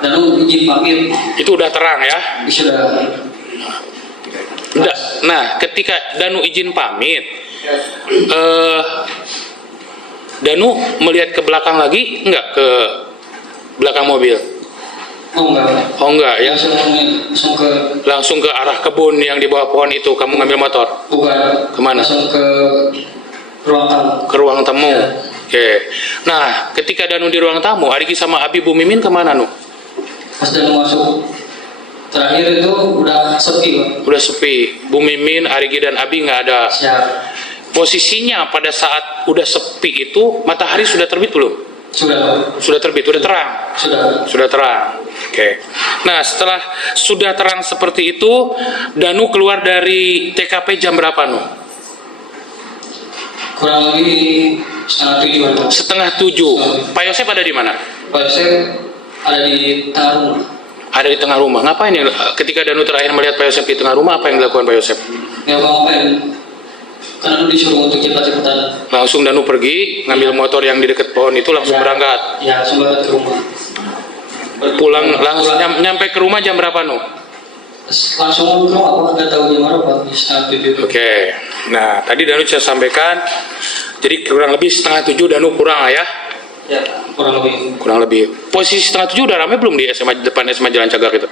Danu izin pamit. Itu udah terang ya? Sudah. Nah, ketika Danu izin pamit, Danu melihat ke belakang lagi, enggak ke belakang mobil? Oh enggak. Oh enggak ya? Langsung ke Langsung ke arah kebun yang di bawah pohon itu, kamu ngambil motor? bukan. Kemana? Langsung ke ruang tamu. Ke ruang tamu. Ya. Oke. Nah, ketika Danu di ruang tamu, Arigi sama Abi Bu Mimin kemana, Nuh? Pas Danu masuk terakhir itu udah sepi Pak. Udah sepi. Bu Mimin, Arigi dan Abi nggak ada. Siap. Posisinya pada saat udah sepi itu, matahari sudah terbit belum? Sudah Pak. Sudah terbit, sudah terang. Sudah. Terang. Oke. Nah, setelah sudah terang seperti itu, Danu keluar dari TKP jam berapa, Nuh? kurang lebih setengah 7 ada. Setengah 7. Pak Yosep ada di mana? Pak Yosep ada di tengah rumah. Ada di tengah rumah. Ngapain yang ketika Danu terakhir melihat Pak Yosep di tengah rumah, apa yang dilakukan Pak Yosep? Ya ngapain? Karena lu disuruh untuk cepat-cepatan. Langsung Danu pergi, ngambil motor yang di dekat pohon itu langsung Ya. berangkat. Ya, langsung berangkat ke rumah. Pulang langsung nyampe ke rumah jam berapa, Nu? Langsung ke rumah, aku nggak tahu jam berapa. Setengah 7. Oke. Nah, tadi Danu sudah sampaikan. Jadi kurang lebih setengah 7 Danu pulang lah ya. Ya, kurang lebih. Kurang lebih. Posisi setengah 7 udah rame belum di SMA depan SMA Jalan Cagak itu?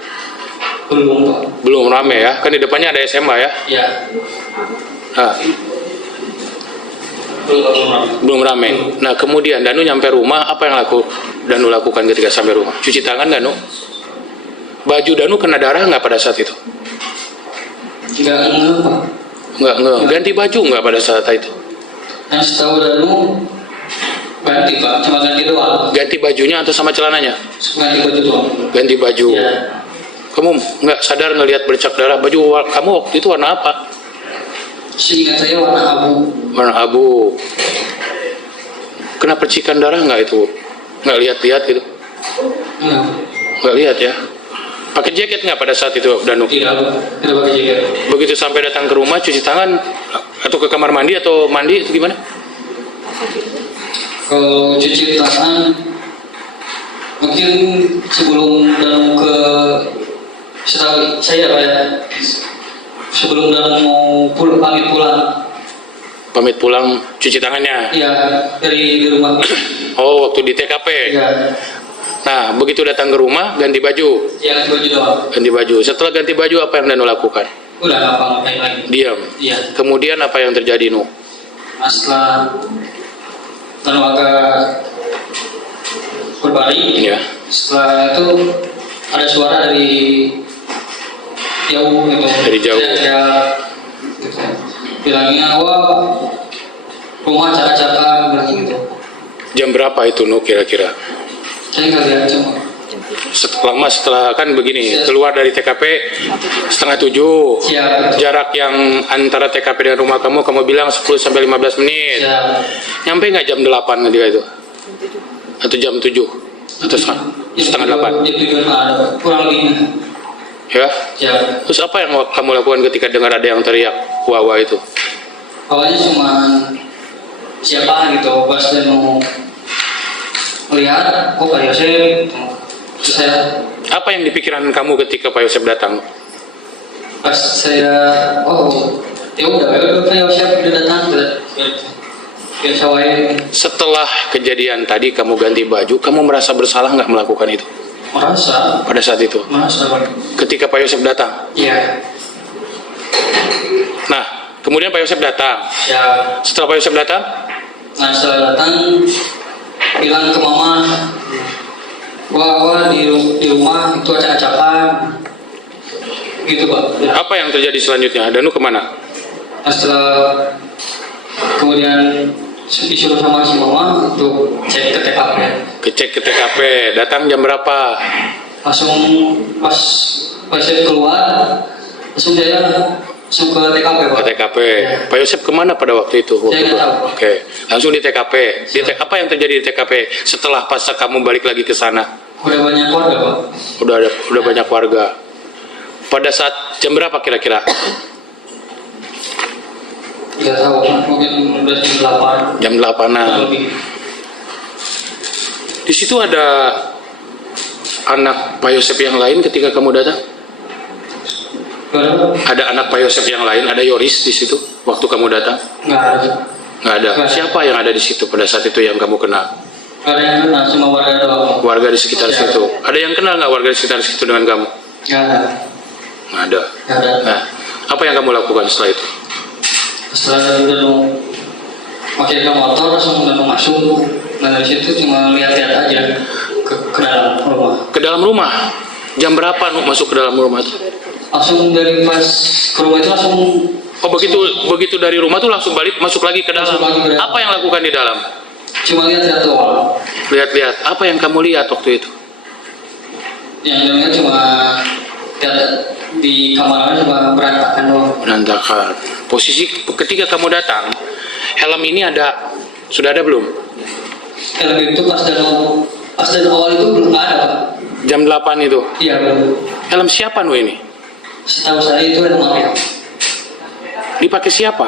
Belum, Pak. Belum rame ya. Kan di depannya ada SMA ya. Ya, Nah, belum rame. Nah, kemudian Danu nyampe rumah, apa yang Danu lakukan ketika sampai rumah? Cuci tangan Danu? Baju Danu kena darah nggak pada saat itu? enggak, Pak. Nggak. Ganti baju nggak pada saat itu? Yang setahu Danu ganti, Pak. Cuma ganti doang. Ganti bajunya atau sama celananya? Ganti baju doang. Ganti baju. Ya, Kamu nggak sadar ngelihat bercak darah baju kamu waktu itu warna apa? seingat saya warna abu. Warna abu. Kena percikan darah nggak itu? Nggak lihat-lihat gitu? Enggak. Nggak lihat ya? Pakai jaket nggak pada saat itu Danu? Tidak pakai jaket. Begitu sampai datang ke rumah cuci tangan atau ke kamar mandi atau mandi itu gimana? Kalau cuci tangan mungkin sebelum Danu ke setahu saya, Pak, ya, sebelum Danu mau pamit pulang. Pamit pulang cuci tangannya. Iya, dari rumah. Oh, waktu di TKP. Iya, Nah, begitu datang ke rumah ganti baju. ya baju doang. Ganti baju. Setelah ganti baju apa yang Danu lakukan? Udah nggak ngapain lagi. Diam. Iya. Kemudian apa yang terjadi, Nu? Nah, setelah Danu agak berbaring, Ya. setelah itu ada suara dari jauh gitu. Dari jauh. Ya, gitu. Bilangnya, wah, rumah cakak-cakak, bilang gitu. Jam berapa itu, Nu, kira-kira? Saya nggak lihat cuma. Setelah kan begini, keluar dari TKP setengah 7. Siap. Jarak yang antara TKP dan rumah kamu bilang 10 sampai 15 menit. Siap. Nyampe nggak jam 8 ketika itu? Atau jam 7? Atau setengah 8? Jam 7 ada, kurang lebihnya. Ya. Siap. Terus apa yang kamu lakukan ketika dengar ada yang teriak wawa itu? Awalnya cuma siapa gitu, pas dia mau melihat, kok Pak Yosep, terus saya Apa yang dipikiran kamu ketika Pak Yosep datang? pas saya, oh ya udah Pak Yosep udah datang, biar sawain. Setelah kejadian tadi kamu ganti baju, kamu merasa bersalah nggak melakukan itu Merasa pada saat itu? Pak. Ketika Pak Yosep datang. Iya. Nah, kemudian Pak Yosep datang. Ya, Setelah Pak Yosep datang, nah setelah datang bilang ke mama, wah di rumah itu acak-acakan, gitu Pak. apa yang terjadi selanjutnya? Danu kemana? Nah, setelah kemudian disuruh sama si mama untuk cek ke TKP. Cek ke TKP. Datang jam berapa? Langsung pas saya keluar, langsung saya langsung ke TKP Pak. Ke TKP. Pak Yosep kemana pada waktu itu? Saya nggak tahu. Oke, langsung di TKP. Apa yang terjadi di TKP setelah pas kamu balik lagi ke sana? Udah banyak keluarga Pak. Udah banyak warga. Pada saat jam berapa kira-kira? Nggak tahu, mungkin udah jam 8. Jam 8-an. Lebih. Di situ ada anak Pak Yosep yang lain ketika kamu datang? Baru Ada anak Pak Yosep yang lain, ada Yoris di situ waktu kamu datang? nggak ada. Nggak ada. Nggak ada. Siapa yang ada di situ pada saat itu yang kamu kenal? Nggak ada yang kenal, cuma warga doang. Warga di sekitar Siapa? situ. Ada yang kenal nggak warga di sekitar situ dengan kamu? Nggak ada. Nggak ada. Nggak ada. Nah, apa yang kamu lakukan setelah itu? Setelah udah mau pakai motor, langsung udah mau masuk. Nah dari situ cuma lihat-lihat aja ke dalam rumah. Ke dalam rumah? Jam berapa masuk ke dalam rumah itu? Langsung dari pas ke rumah itu langsung. Oh, begitu dari rumah tuh langsung balik masuk lagi ke dalam. Masuk lagi ke dalam. Apa yang lakukan di dalam? Cuma lihat-lihat doang. Lihat-lihat. Apa yang kamu lihat waktu itu? Yang dalamnya cuma lihat di kamarnya cuma berantakan doang. Berantakan. Posisi ketika kamu datang, helm ini sudah ada belum? Helm itu pas dan awal itu belum ada, Pak. Jam 8 itu. Iya, belum. Helm siapa nu ini? Setahu saya itu helm Amel. Dipakai siapa?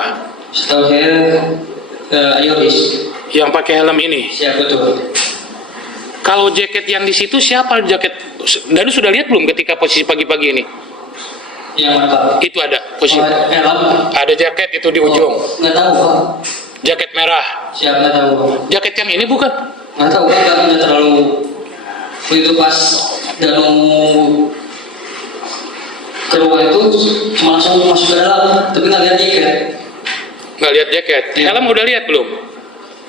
Setahu saya Ayoris. Yang pakai helm ini. Siapa betul? Kalau jaket yang di situ siapa jaket? Danu sudah lihat belum ketika posisi pagi-pagi ini? Yang mana, Pak? Itu ada posisi. Helm. Ada jaket itu di ujung. Nggak tahu, Pak. Jaket merah. Siapa nggak tahu, Pak. Jaket yang ini bukan? Nggak tahu, Pak. Nggak terlalu. Itu pas Danu keluar itu cuma langsung masuk ke dalam, tapi nggak lihat jaket. Nggak lihat jaket. Iya. Helm udah lihat belum?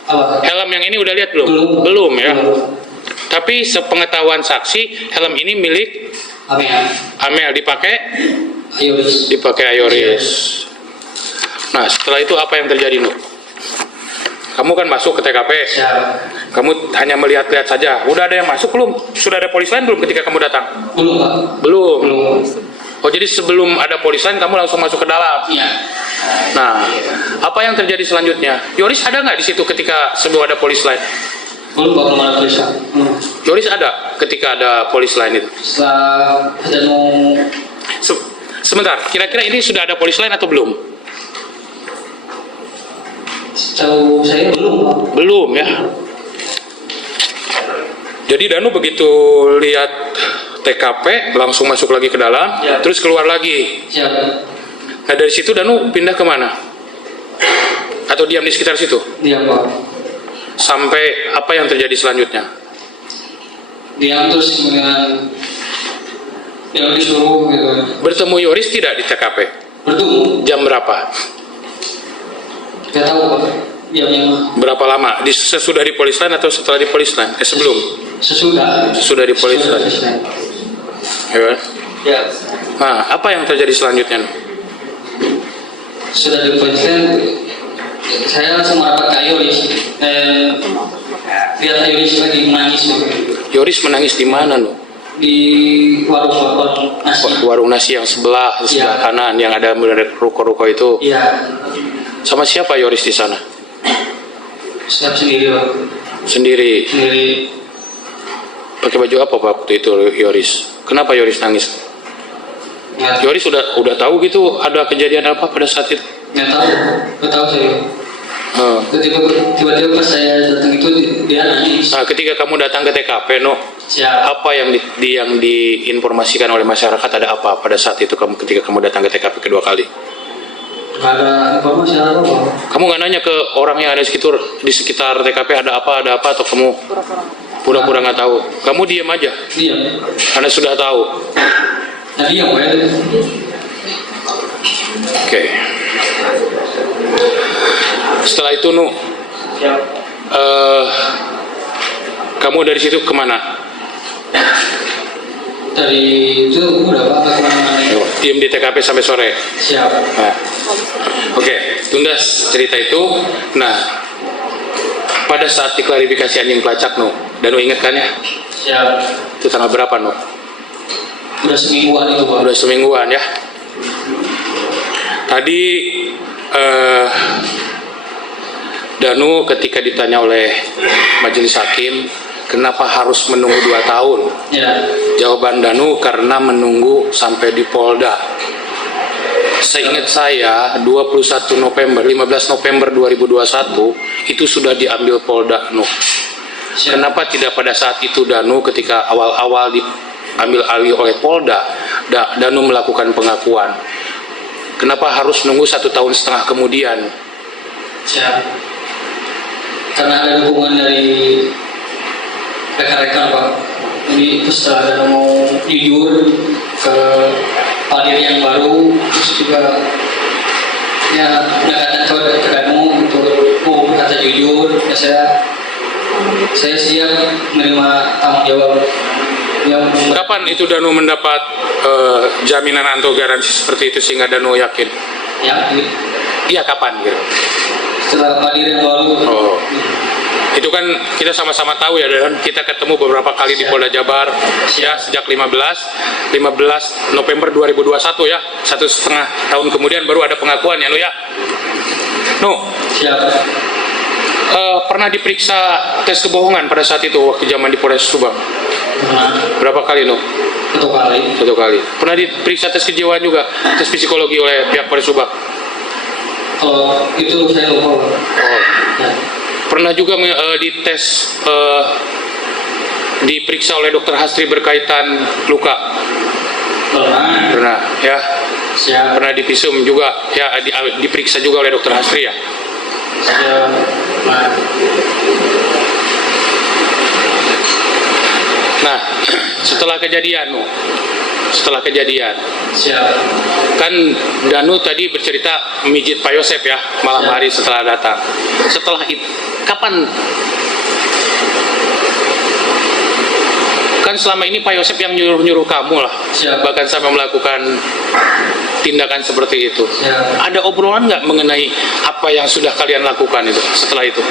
Apa? Helm yang ini udah lihat belum? Belum. Belum ya. Belum. Tapi sepengetahuan saksi, helm ini milik Amel. Amel, dipakai Ayoris. Ayoris. Nah, setelah itu apa yang terjadi, Nur? Kamu kan masuk ke TKP. Siap. Kamu hanya melihat-lihat saja. Udah ada yang masuk belum? Sudah ada polisi lain belum ketika kamu datang? Belum, Pak. Belum. Belum. Oh, jadi sebelum ada polisi lain kamu langsung masuk ke dalam. Iya. Nah, apa yang terjadi selanjutnya? Yoris ada nggak di situ ketika sebelum ada polisi lain? Belum, Pak. Belum ada tulisan. Yoris ada ketika ada polisi lain itu? Setelah Danu Sebentar, kira-kira ini sudah ada polisi lain atau belum? setahu saya belum, Pak. Belum ya. Jadi Danu begitu lihat TKP langsung masuk lagi ke dalam, Ya. terus keluar lagi. Siap. Nah dari situ Danu pindah kemana? Atau diam di sekitar situ? Diam, Pak. Sampai apa yang terjadi selanjutnya? Diam terus kemudian dia disuruh gitu. Bertemu Yoris tidak di TKP? Bertemu. Jam berapa? Nggak tahu, Pak. Diamnya Berapa lama? Sesudah di polis lain atau setelah di polis lain? Sebelum? sesudah. Sesudah di polis lain. Ya. Ya. Nah, apa yang terjadi selanjutnya? Sudah di polisian, saya langsung merapat ke Ayoris. Lihat Ayoris lagi menangis, Pak. Yoris menangis di mana, no? Di warung nasi. Warung nasi yang sebelah Ya. kanan yang ada ruko-ruko itu. Iya. Sama siapa Yoris di sana? Siap sendiri, Pak. Sendiri. Sendiri. Pakai baju apa Pak waktu itu Yoris? Kenapa Yoris nangis? Nggak Yoris udah tahu gitu ada kejadian apa pada saat itu? nggak tahu. Nggak tahu saya. Oh. Tiba-tiba pas saya datang itu dia nangis. Nah, ketika kamu datang ke TKP, no, Siap. apa yang diinformasikan oleh masyarakat, ada apa pada saat itu ketika kamu datang ke TKP kedua kali? Nggak ada informasi apa, Pak. Kamu nggak nanya ke orang yang ada di sekitar TKP ada apa atau kamu pura-pura nggak tahu? Kamu diam aja, Diam. karena sudah tahu. Nah, diam, Pak. Oke. Setelah itu, Nu, Siap. kamu dari situ kemana? Dari itu udah, Pak, ke kemana-mana. Diam di TKP sampai sore. Siap. Nah, oke, tuntas cerita itu. Nah, pada saat diklarifikasi anjing pelacak, Nu, dan Nu ingat kan ya? Siap. Itu tanggal berapa, Nu? Udah semingguan itu, Pak. Udah semingguan ya. Tadi Danu ketika ditanya oleh majelis hakim, kenapa harus menunggu 2 tahun? Ya. Jawaban Danu karena menunggu sampai di Polda. Seingat saya 15 November 2021 itu sudah diambil Polda, Nu. Siap. Kenapa tidak pada saat itu Danu ketika awal-awal diambil alih oleh Polda, Danu melakukan pengakuan? Kenapa harus nunggu 1,5 tahun kemudian? Siap. Karena ada dukungan dari rekan-rekan, Pak. Jadi setelah ada mau jujur ke Padir yang baru, terus juga ya datang ke Danu untuk mau berkata jujur, ya saya siap menerima tanggung jawab. Yang Kapan itu Danu mendapat jaminan atau garansi seperti itu sehingga Danu yakin? ya, Iya, kapan gitu? setelah Padir yang baru. Oh. Itu kan kita sama-sama tahu ya, dan kita ketemu beberapa kali di Polda Jabar ya, sejak 15 November 2021 ya, 1,5 tahun kemudian baru ada pengakuan ya, Nu ya. Nu, Siap. Pernah diperiksa tes kebohongan pada saat itu waktu zaman di Polres Subang? Pernah. Berapa kali, No? 1 kali. 1 kali. Pernah diperiksa tes kejiwaan juga, tes psikologi oleh pihak Polres Subang? Kalau itu saya lupa. Oh. Ya. Pernah juga dites, diperiksa oleh dokter Hastri berkaitan luka? Pernah. Pernah, ya. Siap. Pernah divisum juga, ya, diperiksa juga oleh dokter Hastri, ya. Siap. Nah. Nah, setelah kejadian, No, setelah kejadian, Siap. kan Danu tadi bercerita memijit Pak Yosep ya malam Ya. hari setelah datang. Setelah itu, kapan? Kan selama ini Pak Yosep yang nyuruh-nyuruh kamu lah, Siap. bahkan sampai melakukan tindakan seperti itu. Siap. Ada obrolan nggak mengenai apa yang sudah kalian lakukan itu setelah itu?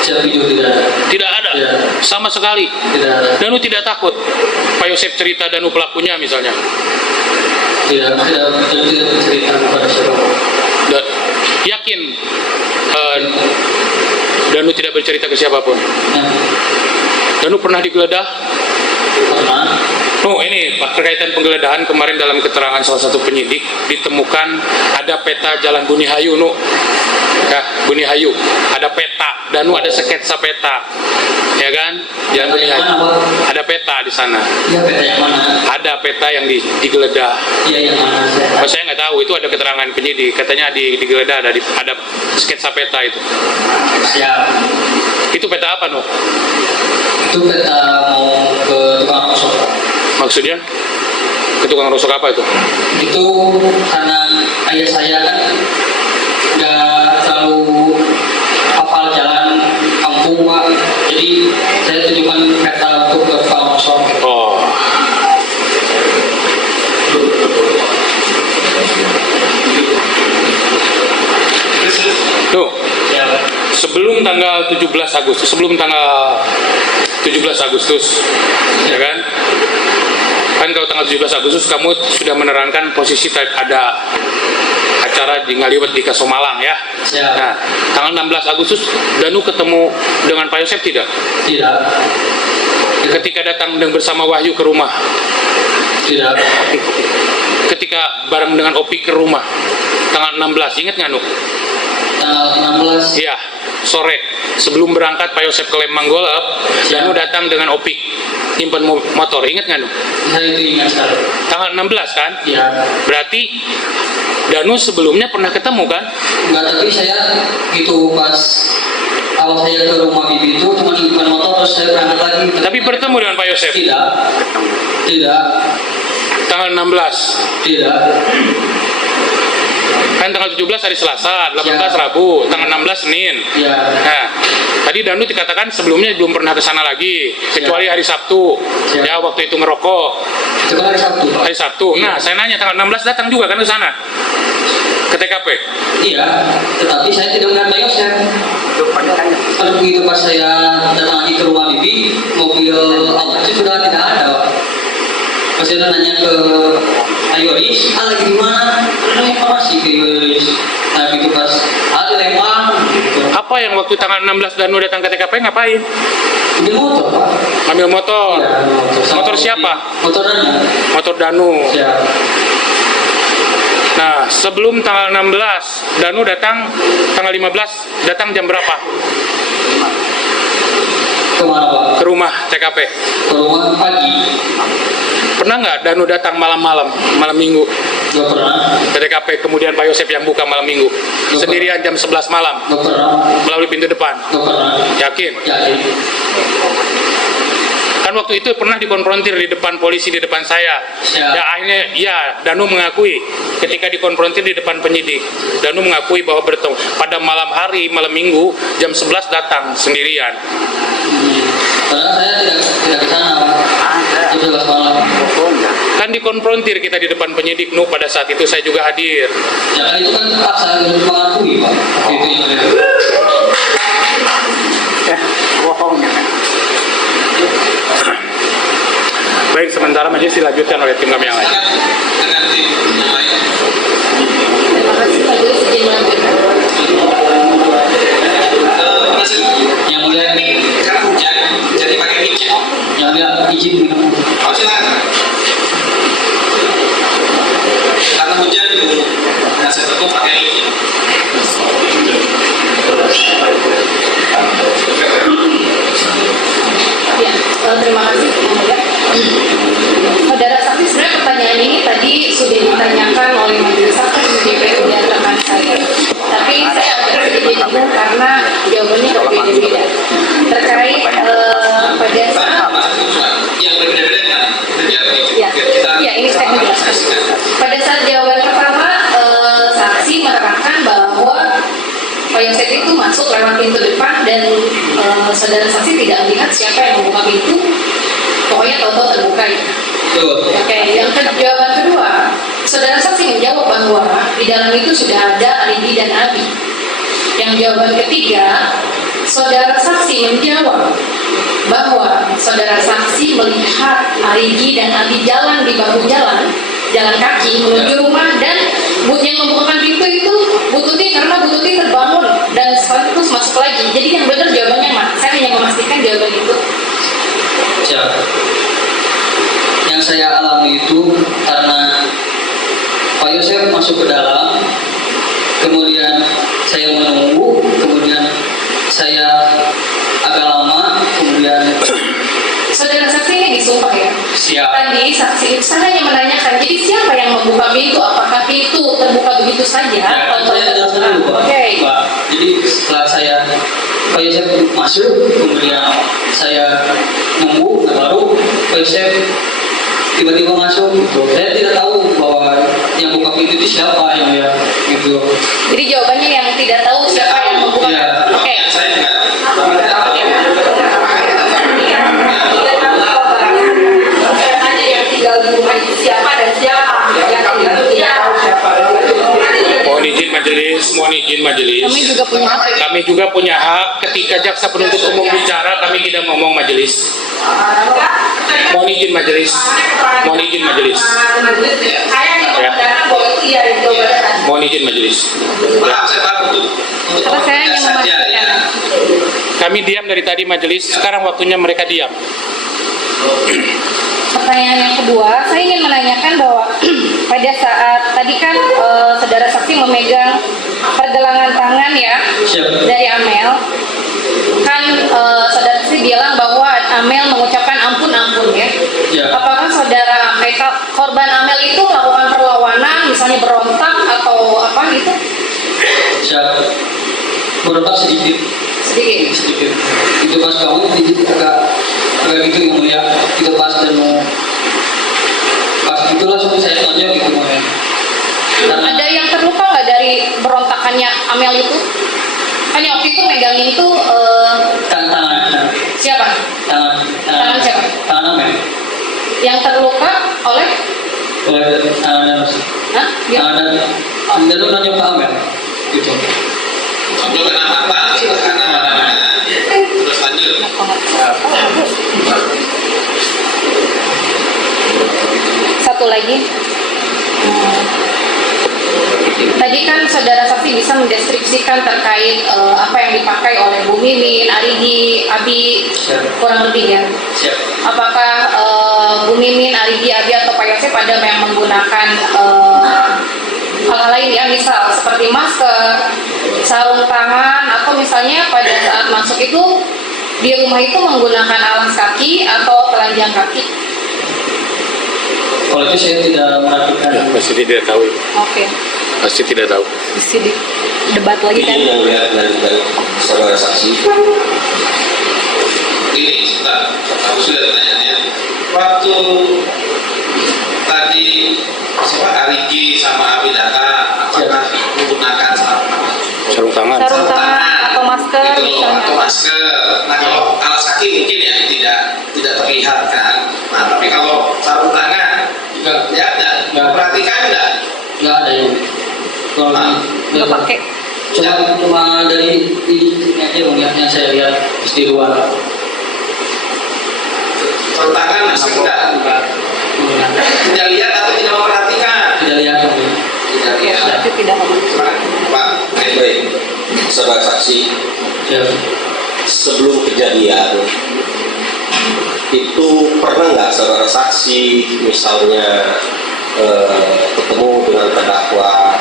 Siap itu tidak ada. Tidak ada, Ya. sama sekali. Tidak ada. Danu tidak takut Pak Yosep cerita Danu pelakunya misalnya? Tidak bercerita kepada siapa. Yakin Danu tidak bercerita ke siapapun? Nah, Danu pernah digeledah? pernah. Oh, ini Pak, berkaitan penggeledahan kemarin dalam keterangan salah satu penyidik ditemukan ada peta Jalan Buni Hayu, Nu. Ya, Buni Hayu. Ada peta, Danu ada sketsa peta. Ya kan? Jalan Buni Hayu. Ada peta di sana. Iya, peta yang mana? Ada peta yang digeledah. Iya, yang mana? Oh, saya nggak tahu, itu ada keterangan penyidik. Katanya digeledah ada sketsa peta itu. Siap. Itu peta apa, Nu? Itu peta mau ke tukang rosok. Maksudnya? Ke tukang rosok apa itu? Itu karena ayah saya kan nggak terlalu hafal jalan kampung, Pak. Jadi saya tunjukkan peta untuk ke tukang rosok. Oh. Tuh, Siap. sebelum tanggal 17 Agustus, ya kan? Kan kalau tanggal 17 Agustus kamu sudah menerangkan posisi ada acara di Ngaliwet di Kasomalang ya. Siap. Nah, tanggal 16 Agustus Danu ketemu dengan Pak Yosep tidak? Tidak. Ketika datang bersama Wahyu ke rumah, Tidak. ketika bareng dengan Opi ke rumah, tanggal 16, ingat nggak, Nu? Tanggal 16. Iya, sore sebelum berangkat Pak Yosep ke Lembang Golep, Danu datang dengan Opik nyimpen motor, ingat nggak, Nu? Saya itu ingat sekali. Tanggal 16 kan? Iya. Berarti Danu sebelumnya pernah ketemu kan? Enggak, tapi saya itu pas awal saya ke rumah bibi itu cuma nyimpan motor terus saya berangkat lagi. Tapi bertemu dengan Pak Yosep Tidak. Tidak. tanggal 16 Tidak. kan, tanggal 17 hari Selasa, 18 Ya. Rabu, tanggal 16 Senin. Iya. Nah, tadi Danu dikatakan sebelumnya belum pernah ke sana lagi, kecuali hari Sabtu. Ya. Ya, waktu itu ngerokok. Itu kan hari Sabtu, Pak. Hari Sabtu. Nah, saya nanya tanggal 16 datang juga kan ke sana? Ke TKP? Iya, tetapi saya tidak melihat Pak Yosep. Pada begitu pas saya datang lagi ke rumah bibi, mobil automatis sudah tidak ada, Pak. Pas saya nanya ke Ayoris, lagi di mana? Ada informasi ke Ayoris. Nah, begitu pas di Lembang, gitu. Apa yang waktu tanggal 16 Danu datang ke TKP ngapain? Ambil motor, Pak. Ambil motor. Iya, sama Motor mobil. siapa? Motor Danu. Motor Danu. Siap. Nah, sebelum tanggal 16 Danu datang, tanggal 15 datang jam berapa? Kemana, Pak? Ke rumah TKP. Ke rumah pagi. Pernah nggak Danu datang malam-malam, malam minggu Gak pernah. ke TKP, kemudian Pak Yosep yang buka malam minggu sendirian jam 11 malam Gak pernah. melalui pintu depan? Gak pernah. Yakin? Yakin. Kan waktu itu pernah dikonfrontir di depan polisi, di depan saya. Siap. Ya akhirnya, ya Danu mengakui ketika dikonfrontir di depan penyidik. Danu mengakui bahwa bertemu pada malam hari, malam minggu jam 11 datang sendirian. Padahal saya tidak ke sana, Pak. Jam 11 malam. Kan dikonfrontir kita di depan penyidik, Nu, pada saat itu saya juga hadir. Ya kan itu kan terpaksa harus mengakui, Pak. Itu yang Baik, sementara majelis dilanjutkan oleh tim kami yang lain. Dengan tim yang lain. Terima kasih majelis izin melanjutkan. izin. Oh, silakan. Karena hujan itu, dan saya tutup pakai ini. Ya, terima kasih. Saudara saksi, sebenarnya pertanyaan ini tadi sudah ditanyakan oleh majelis hakim di DPR rekan saya. Tapi saya agak sedikit bingung karena jawabannya berbeda-beda. Terkait pada saat yang berbeda-beda ya ini saya menjelaskan. Pada saat jawaban pertama, saksi menerangkan bahwa Pak Yosef itu masuk lewat pintu depan dan saudara saksi tidak melihat siapa yang membuka pintu. Pokoknya tahu-tahu terbuka ya. Oke, jawaban kedua, saudara saksi menjawab bahwa di dalam itu sudah ada Arigi dan Abi. Yang jawaban ketiga, saudara saksi menjawab bahwa saudara saksi melihat Arigi dan Abi jalan di bahu jalan kaki menuju rumah, dan yang membukakan pintu itu Bu Tuti karena Bu Tuti terbangun dan sekaligus masuk lagi. Jadi yang benar jawabannya mana? Saya hanya memastikan jawaban itu. Siap. Yang saya alami itu karena Pak Yosef masuk ke dalam, kemudian saya menunggu, kemudian saya agak lama, kemudian saudara saksi ini disumpah ya? siap. Tadi saksi saya hanya menanyakan, jadi siapa yang membuka pintu? Apakah pintu terbuka begitu saja? Ya, saya jelaskan dulu, Pak. Oke. Pak. Jadi setelah Pak Yosef masuk, kemudian saya nunggu, baru Pak Yosef tiba-tiba masuk. Gitu. Saya tidak tahu bahwa yang buka pintu itu siapa yang ya gitu. Jadi jawabannya yang tidak tahu siapa yang membuka. Ya. Oke. Saya juga. Tanya yang tinggal di rumah itu siapa dan siapa yang tidak tahu siapa. Mohon izin majelis. Kami juga punya hak. Kami juga punya hak ketika jaksa penuntut umum bicara, kami tidak ngomong majelis. Mohon izin majelis. Mohon izin majelis. Saya yang mengatakan bahwa itu ya yang jawabannya. Mohon izin majelis. Maaf, saya Pak, untuk Karena saya yang saja ya. memastikan. Kami diam dari tadi majelis, sekarang waktunya mereka diam. Pertanyaan yang kedua, saya ingin menanyakan bahwa pada saat tadi kan saudara saksi memegang pergelangan tangan ya Siap. dari Amel, kan saudara saksi bilang bahwa Amel mengucapkan ampun ya. Ya. Apakah saudara mereka korban Amel itu melakukan perlawanan, misalnya berontak atau apa gitu? Siap. Berontak sedikit. Sedikit. Itu pas kamu jadi agak gitu yang mulia, itu pas dan mau pas itu langsung saya tonjok gitu mulia. Ada yang terluka nggak dari berontakannya Amel itu? Kan yang waktu itu megangin itu Tangan siapa? Tangan siapa? tangan Amel. Yang terluka oleh Tangan Hah? Dia? tangan dan lu nanya ke Amel gitu. Sambil kena mata, karena terus lanjut. Satu lagi. Tadi kan saudara saksi bisa mendeskripsikan terkait apa yang dipakai oleh Bu Mimin, Arigi, Abi, Siap. kurang lebih ya. Siap. Apakah Bu Mimin, Arigi, Abi atau Pak Yosef ada yang menggunakan hal lain ya, misal seperti masker, sarung tangan, atau misalnya pada saat masuk itu di rumah itu menggunakan alas kaki atau telanjang kaki? Kalau itu saya tidak perhatikan. Pasti tidak tahu. Oke. Pasti tidak tahu. Mesti di debat lagi kan? Ini yang lihat dari saudara saksi. Ini sebentar, aku sudah tanyanya. Waktu tadi siapa Arigi sama Abi datang, apakah menggunakan Sarung tangan. Sarung tangan atau masker gitu loh, misalnya. atau masker? Nah kalau alas kaki mungkin ya tidak terlihat kan. Nah tapi kalau sarung tangan, ya ada. Nggak. Perhatikan enggak? Nggak ada ya. Kalau Nggak pakai. cuma dari ini aja yang saya lihat di luar. Sarung tangan masih enggak? Tidak lihat atau tidak memperhatikan? Tidak lihat. Tidak Oke, lihat. berarti tidak memakai. Pak, Baik, saudara saksi, Ya. sebelum kejadian itu pernah nggak saudara saksi misalnya ketemu dengan terdakwa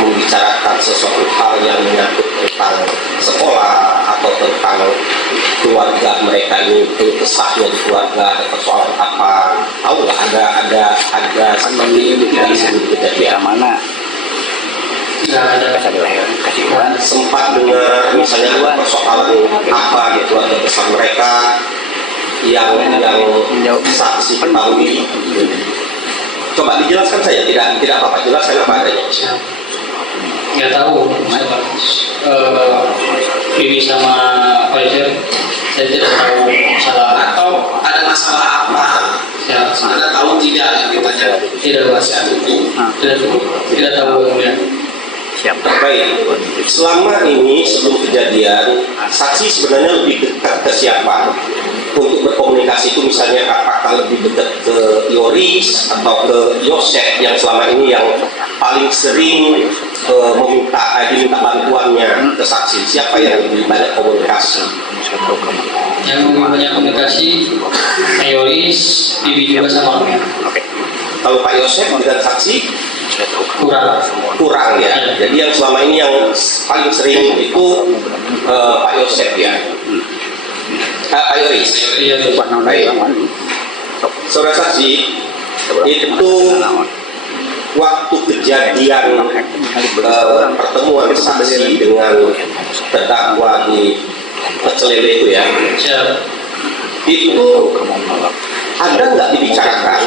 membicarakan sesuatu hal yang menyangkut tentang sekolah atau tentang keluarga mereka ini, kesahnya di keluarga, ada persoalan apa? Tahu nggak ada seperti ini dari sebelum kejadian mana? Sempat dengar misalnya ada persoalan apa gitu, ada pesan mereka yang saksi ketahui. Coba dijelaskan saya, tidak apa-apa, jelaskan apa adanya. Nggak tahu, ini sama Fajar, saya tidak tahu masalah. Atau ada masalah apa? Ya, Anda tahu tidak? Ditanya. tidak Masih tutup. tidak tahu ya. Baik, selama ini sebelum kejadian, saksi sebenarnya lebih dekat ke siapa? Untuk berkomunikasi itu misalnya apakah lebih dekat ke Yoris atau ke Yosef yang selama ini yang paling sering diminta bantuannya ke saksi? Siapa yang lebih banyak komunikasi? Yang banyak komunikasi Yoris, Bibi juga sama Amir. Kalau Pak Yosef dengan saksi Kurang. ya. Jadi yang selama ini yang paling sering itu Pak Yosef ya. Pak Yoris. Iya, Baik. Saudara saksi, itu waktu kejadian pertemuan saksi dengan terdakwa di Pecel Lele itu ya, siap. itu ada nggak dibicarakan?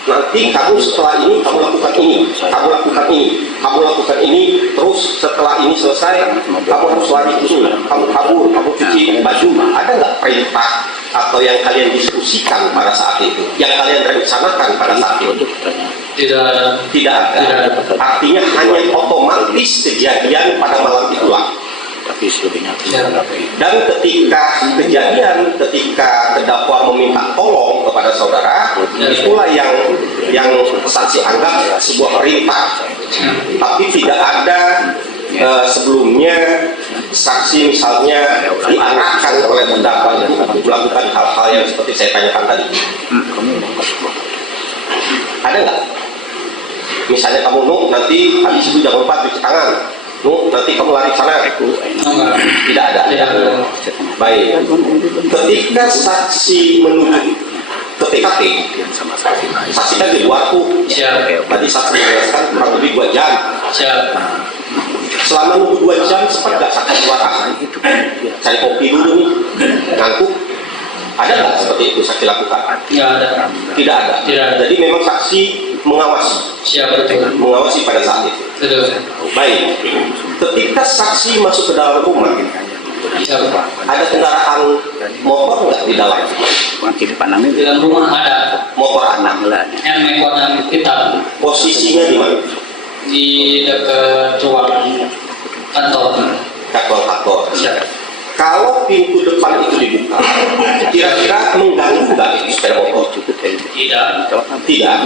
Nanti kamu setelah ini kamu lakukan ini, kamu lakukan ini, kamu lakukan ini, terus setelah ini selesai kamu harus lari ke sini, kamu kabur, kamu cuci baju. Ada nggak perintah atau yang kalian diskusikan pada saat itu, yang kalian rencanakan pada saat itu? Tidak ada. Artinya hanya otomatis kejadian pada malam itulah. Dan ketika kejadian, ketika terdakwa meminta tolong kepada saudara, itulah yang saksi anggap sebuah perintah. Tapi tidak ada sebelumnya saksi misalnya diarahkan oleh terdakwa untuk melakukan hal-hal yang seperti saya tanyakan tadi. Ada nggak? Misalnya kamu nanti habis itu jam 4 cuci tangan. Nanti kamu lari sana. Tidak ada. Baik. Ketika saksi menuju ke TKP, saksi kan di luar tuh. Tadi saksi menjelaskan kurang lebih 2 jam. Selama nunggu 2 jam sempat nggak saksi keluar? Cari kopi dulu nih, ngantuk. Ada nggak seperti itu saksi lakukan? Tidak ada. Jadi memang saksi mengawasi. Mengawasi pada saat itu. Baik. Ketika saksi masuk ke dalam rumah, ada kendaraan motor nggak di dalam? Di dalam rumah ada Motor anak. yang warna hitam Posisinya di mana? di dekat ruang kantor. Kantor. Kalau pintu depan itu dibuka, kira-kira mengganggu nggak itu sepeda motor? Tidak.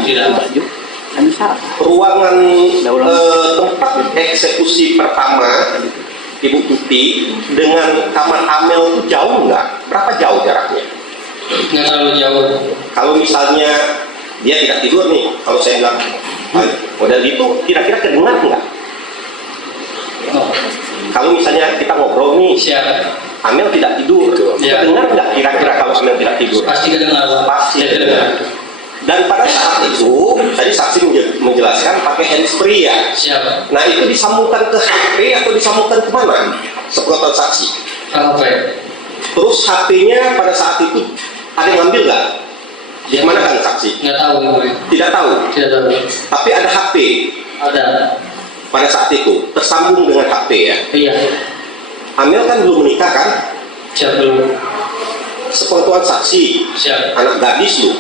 Ruangan tempat eksekusi pertama Ibu Tuti dengan kamar Amel itu jauh nggak? Berapa jauh jaraknya? Nggak terlalu jauh. Kalau misalnya dia tidak tidur nih, kalau saya bilang model itu kira-kira kedengar nggak? Kalau misalnya kita ngobrol nih, Amel tidak tidur, kedengar nggak kira-kira kalau Amel tidak tidur? Pasti kedengar. Pasti kedengar. Dan pada saat itu, tadi saksi menjelaskan pakai handsfree ya. Nah itu disambungkan ke HP atau disambungkan ke mana? Sepengetahuan saksi. Terus HP-nya pada saat itu ada yang ngambil nggak? Di mana kan saksi? Nggak tahu. Tidak tahu. Tapi ada HP. Ada. Pada saat itu tersambung dengan HP ya. Iya. Amel kan belum menikah kan? Belum. Sepengetahuan saksi. Anak gadis lu.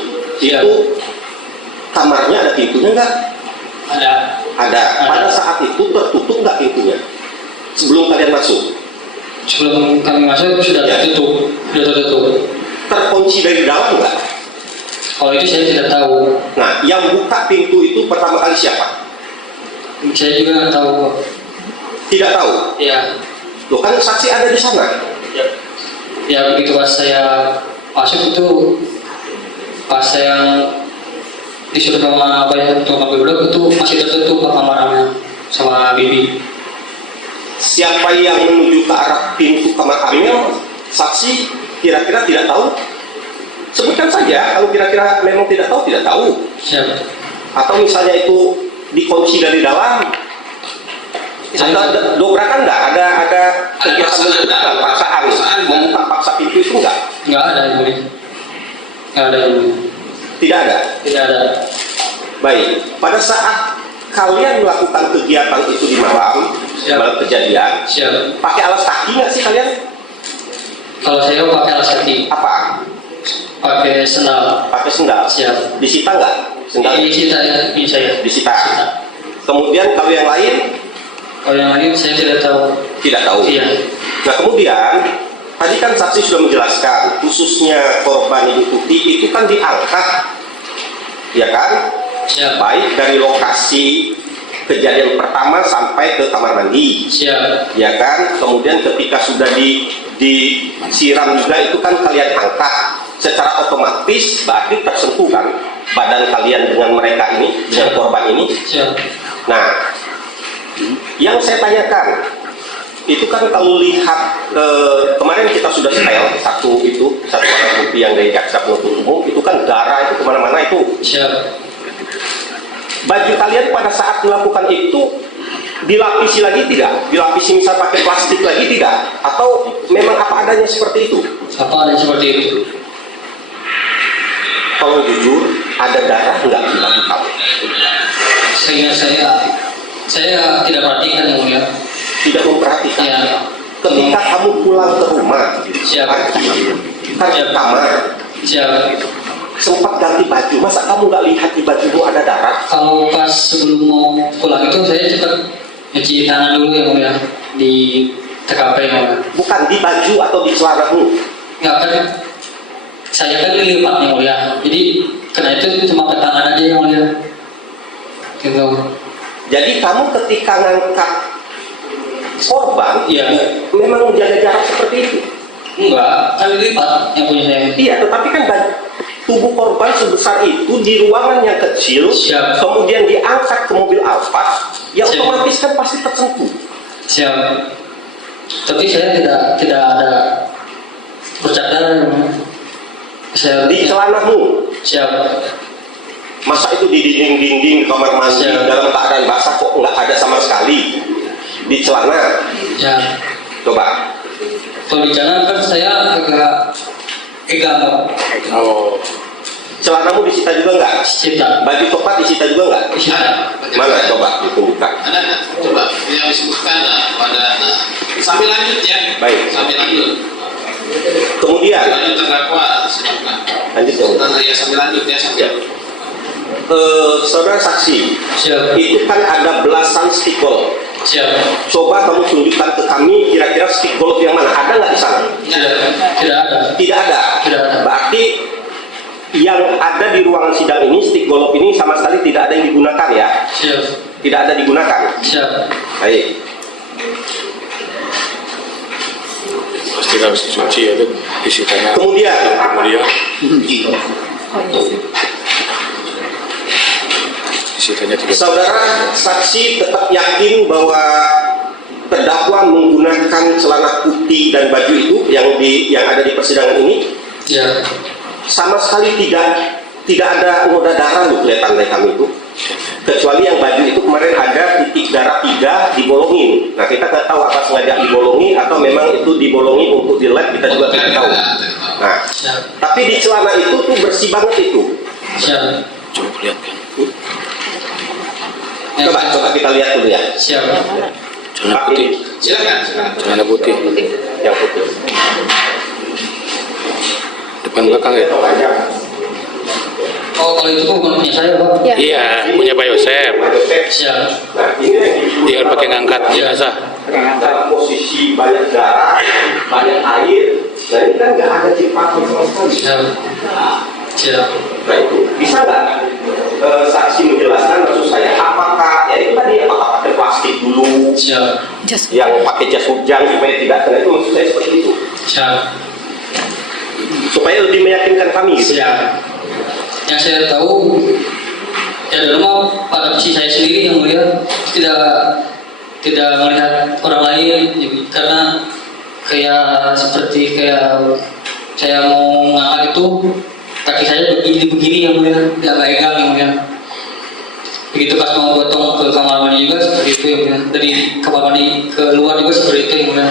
Itu kamarnya ada pintunya nggak? Ada. Pada saat itu tertutup nggak pintunya? Sebelum kalian masuk? Sebelum kami masuk sudah tertutup. Terkunci dari dalam nggak? Kalau itu saya tidak tahu. Nah, yang buka pintu itu pertama kali siapa? Saya juga nggak tahu. Tidak tahu? Ya. Loh kan saksi ada di sana? Ya begitu pas saya masuk itu pas saya disuruh sama tukang beblok itu masih tertutup kamarnya sama bibi. Siapa yang menuju ke arah pintu kamar Amel? Saksi kira-kira tidak tahu? Sebutkan saja kalau kira-kira memang tidak tahu, tidak tahu. Siap. Atau misalnya itu dikunci dari dalam. Ada dobrakan enggak? Ada kegiatan paksaan, membuka paksa pintu itu enggak? Nggak ada yang mulia. Nggak ada yang mulia. Tidak ada. Tidak ada. Baik, pada saat kalian melakukan kegiatan itu di malam, Siap. malam kejadian, Siap. pakai alas kaki nggak sih kalian? Kalau saya pakai alas kaki, Apa? pakai sendal. Pakai sendal. Siap. Disita nggak? Sendal Ini saya. disita. Kemudian kalau yang lain Kalau yang lain saya tidak tahu. tidak tahu. Iya. Nah kemudian tadi kan saksi sudah menjelaskan, khususnya korban Ibu Tuti itu kan diangkat, ya kan? Siap. Baik dari lokasi kejadian pertama sampai ke kamar mandi, Siap. ya kan? Kemudian ketika sudah disiram juga itu kan kalian angkat, secara otomatis berarti tersentuh kan badan kalian dengan mereka ini, dengan korban ini. Siap. Nah, yang saya tanyakan itu kan kalau lihat kemarin kita sudah setel satu barang bukti yang dari jaksa penuntut umum itu kan darah itu kemana-mana itu. Siap. Baju kalian pada saat melakukan itu dilapisi lagi tidak? Dilapisi misal pakai plastik lagi tidak? Atau memang apa adanya seperti itu? Apa ada seperti itu? Kalau jujur, ada darah nggak di baju kamu? Sehingga saya tidak perhatikan yang mulia. Tidak memperhatikan. Ya. Ketika kamu pulang ke rumah, Siap. pagi, kan ke kamar, Siap. sempat ganti baju, masa kamu nggak lihat di bajumu ada darah? Kalau pas sebelum mau pulang itu saya cepat cuci tangan dulu yang mulia di TKP yang mulia. Bukan di baju atau di celanamu. Nggak kan? Saya kan dilipat yang mulia. Jadi karena itu cuma ke tangan aja yang mulia. Gitu. Jadi kamu ketika ngangkat korban, Iya. memang menjaga jarak seperti itu. Enggak, kan dilipat yang punya saya. Iya, tetapi kan tubuh korban sebesar itu di ruangan yang kecil, Siap. kemudian diangkat ke mobil Alphard, ya Siap. otomatis kan pasti tersentuh. Siap. Tapi saya tidak ada percakapan. Saya Di celanamu, siap. masa itu di dinding-dinding di kamar mandi Siap. dalam keadaan basah kok nggak ada sama sekali di celana? Ya. Coba. Kalau di jalan kan saya agak pegang Oh, Celanamu disita juga nggak? cita. Baju coklat disita juga nggak? Cita. Mana? Coba ditunjukkan. Ada nggak? Coba yang disebutkan pada sambil lanjut ya. Baik. Sambil lanjut. Kemudian Lanjut terdakwa silakan. lanjut dong. Ya sambil lanjut ya sambil. Saudara saksi, Siap. itu kan ada belasan stick golf. Siap. Coba kamu tunjukkan ke kami kira-kira stick golf yang mana? Ada nggak di sana? Tidak ada. Tidak ada. Tidak ada. Berarti yang ada di ruangan sidang ini stick golf ini sama sekali tidak ada yang digunakan ya? Siap. Tidak ada digunakan. Siap. Baik. pasti harus dicuci ya kan, disitanya. Kemudian Disitanya 3. saudara saksi tetap yakin bahwa terdakwa menggunakan celana putih dan baju itu yang ada di persidangan ini Siap. sama sekali tidak ada noda darah loh kelihatan dari kami itu, kecuali yang baju itu kemarin ada titik darah 3 dibolongin. Nah kita nggak tahu apa sengaja dibolongi atau memang itu dibolongi untuk di lab, kita juga tidak tahu. Nah Siap. tapi di celana itu tuh bersih banget itu. Siap. Coba perlihatkan. Coba kita lihat dulu ya. Siap. Celana putih. Silakan. Celana putih. Yang putih. Depan belakang ya. Oh, kalau itu bukan punya saya, Pak. Ya. Iya, punya Pak Yosep. Siap. Nah ini yang Tinggal pakai ngangkat biasa. dalam posisi banyak darah, banyak air, nah ini kan nggak ada ciptaan sama sekali. Siap. Siap. Nah itu bisa nggak saksi menjelaskan maksud saya apakah ya itu tadi apakah pakai plastik dulu Siap. yang pakai jas hujan supaya tidak kena, itu maksud saya seperti itu Siap. supaya lebih meyakinkan kami gitu. Siap. Yang saya tahu ya dulu pada posisi saya sendiri yang mulia tidak melihat orang lain karena kayak seperti saya mau ngangkat itu kaki saya begini yang mulia, tidak pegang yang mulia. Begitu pas mau gotong ke kamar mandi juga seperti itu yang mulia. Dari kamar mandi ke luar juga seperti itu yang mulia.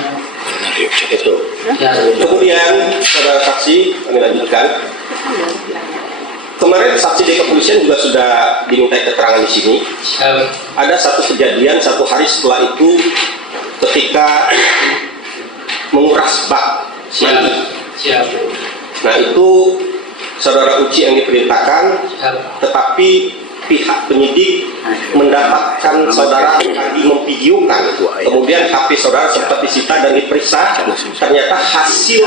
Ya. Kemudian saudara saksi kami lanjutkan. Kemarin saksi di kepolisian juga sudah diminta keterangan di sini. Ada satu kejadian satu hari setelah itu ketika menguras bak mandi. Siap. Nah itu saudara Uci yang diperintahkan, tetapi pihak penyidik mendapatkan saudara lagi memvideokan. Kemudian HP saudara sempat disita dan diperiksa. Ternyata hasil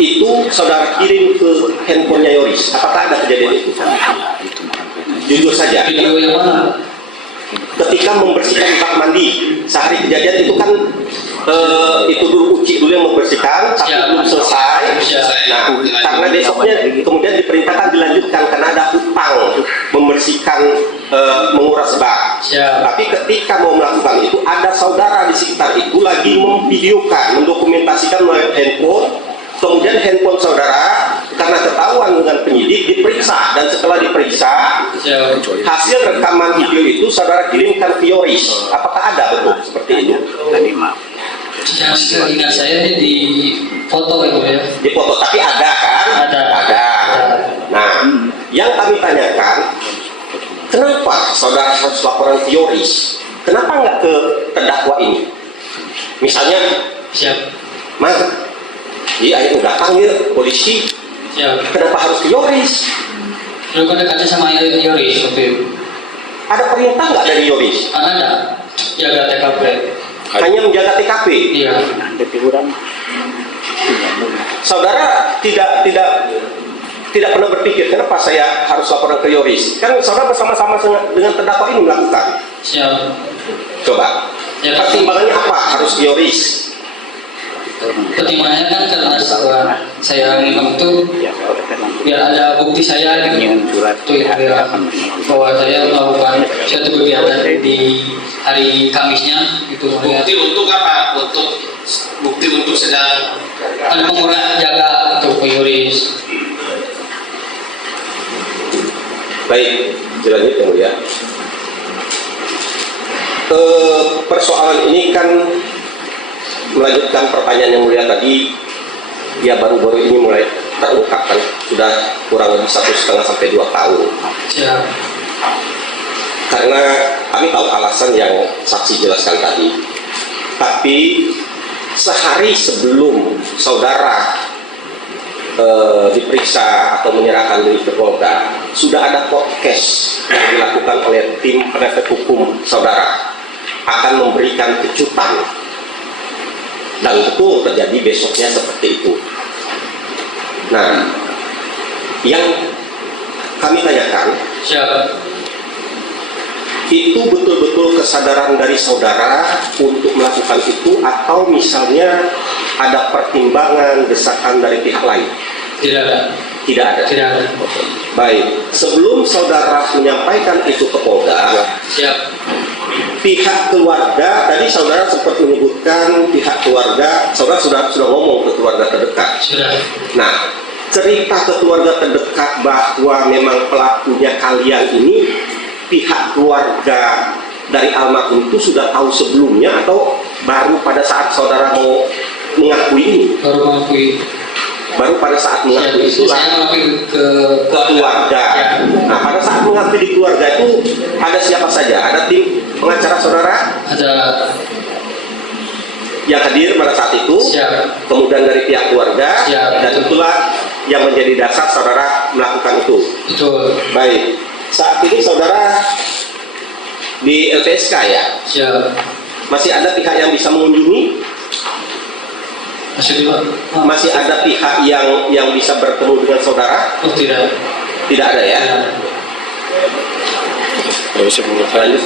itu saudara kirim ke handphonenya Yoris. Apakah ada kejadian itu? Jujur saja. Video yang mana? Ketika membersihkan bak mandi sehari kejadian itu kan itu dulu Uci dulu yang membersihkan tapi belum selesai. Nah karena besoknya kemudian diperintahkan dilanjutkan karena ada hutang membersihkan menguras bak. Tapi ketika mau melakukan itu ada saudara di sekitar itu lagi memvideokan, mendokumentasikan melalui handphone. Kemudian handphone saudara karena ketahuan dengan penyidik diperiksa, dan setelah diperiksa hasil rekaman video itu saudara kirimkan ke Yoris. Apakah ada betul seperti itu? Yang seingat saya di foto itu ya. Di foto, tapi ada kan? Ada. Nah, yang kami tanyakan, kenapa saudara harus laporan ke Yoris? Kenapa nggak ke terdakwa ini? Misalnya, Mas, iya udah panggil polisi. Kenapa harus ke Yoris? Lu kan dekatnya sama Yoris waktu itu. Ada perintah nggak dari Yoris? Ada. Jaga TKP. Hanya menjaga TKP. Iya. Saudara tidak pernah berpikir kenapa saya harus laporan ke Yoris? Kan saudara bersama-sama dengan terdakwa ini melakukan. Siap. Coba. Ya, pertimbangannya apa harus ke Yoris? Pertimbangannya kan karena setelah saya minum itu biar ada bukti saya gitu, biar bahwa saya melakukan suatu kegiatan di hari Kamisnya itu. Bukti untuk apa? Bukti untuk sedang ada pengguna jaga untuk Yoris. Baik, dilanjut yang mulia. Persoalan ini kan melanjutkan pertanyaan yang mulia tadi, ya baru-baru ini mulai terungkapkan, sudah kurang lebih 1,5 sampai 2 tahun. Siap. Karena kami tahu alasan yang saksi jelaskan tadi, tapi sehari sebelum saudara diperiksa atau menyerahkan diri ke Polda, sudah ada podcast yang dilakukan oleh tim penasihat hukum saudara akan memberikan kejutan. Dan betul terjadi besoknya seperti itu. Nah, yang kami tanyakan, itu betul-betul kesadaran dari saudara untuk melakukan itu, atau misalnya ada pertimbangan desakan dari pihak lain? Tidak ada. Tidak ada. Tidak ada. Baik, sebelum saudara menyampaikan itu ke Polda, pihak keluarga, tadi saudara sempat menyebutkan pihak keluarga, saudara sudah ngomong ke keluarga terdekat. Sudah. Nah, cerita ke keluarga terdekat bahwa memang pelakunya kalian ini, pihak keluarga dari almarhum itu sudah tahu sebelumnya atau baru pada saat saudara mau mengakui ini? Baru mengakui. Baru pada saat mengakui itulah saya mengakui ke keluarga. Nah, pada saat mengakui di keluarga itu ada siapa saja? Ada tim pengacara saudara? Ada yang hadir pada saat itu. Siap. Kemudian dari pihak keluarga. Siap. Dan itulah yang menjadi dasar saudara melakukan itu. Betul. Baik. Saat ini saudara di LPSK ya? Siap. Masih ada pihak yang bisa mengunjungi? Masih ada pihak yang bisa bertemu dengan saudara? Oh, tidak. Tidak ada ya? Lanjut.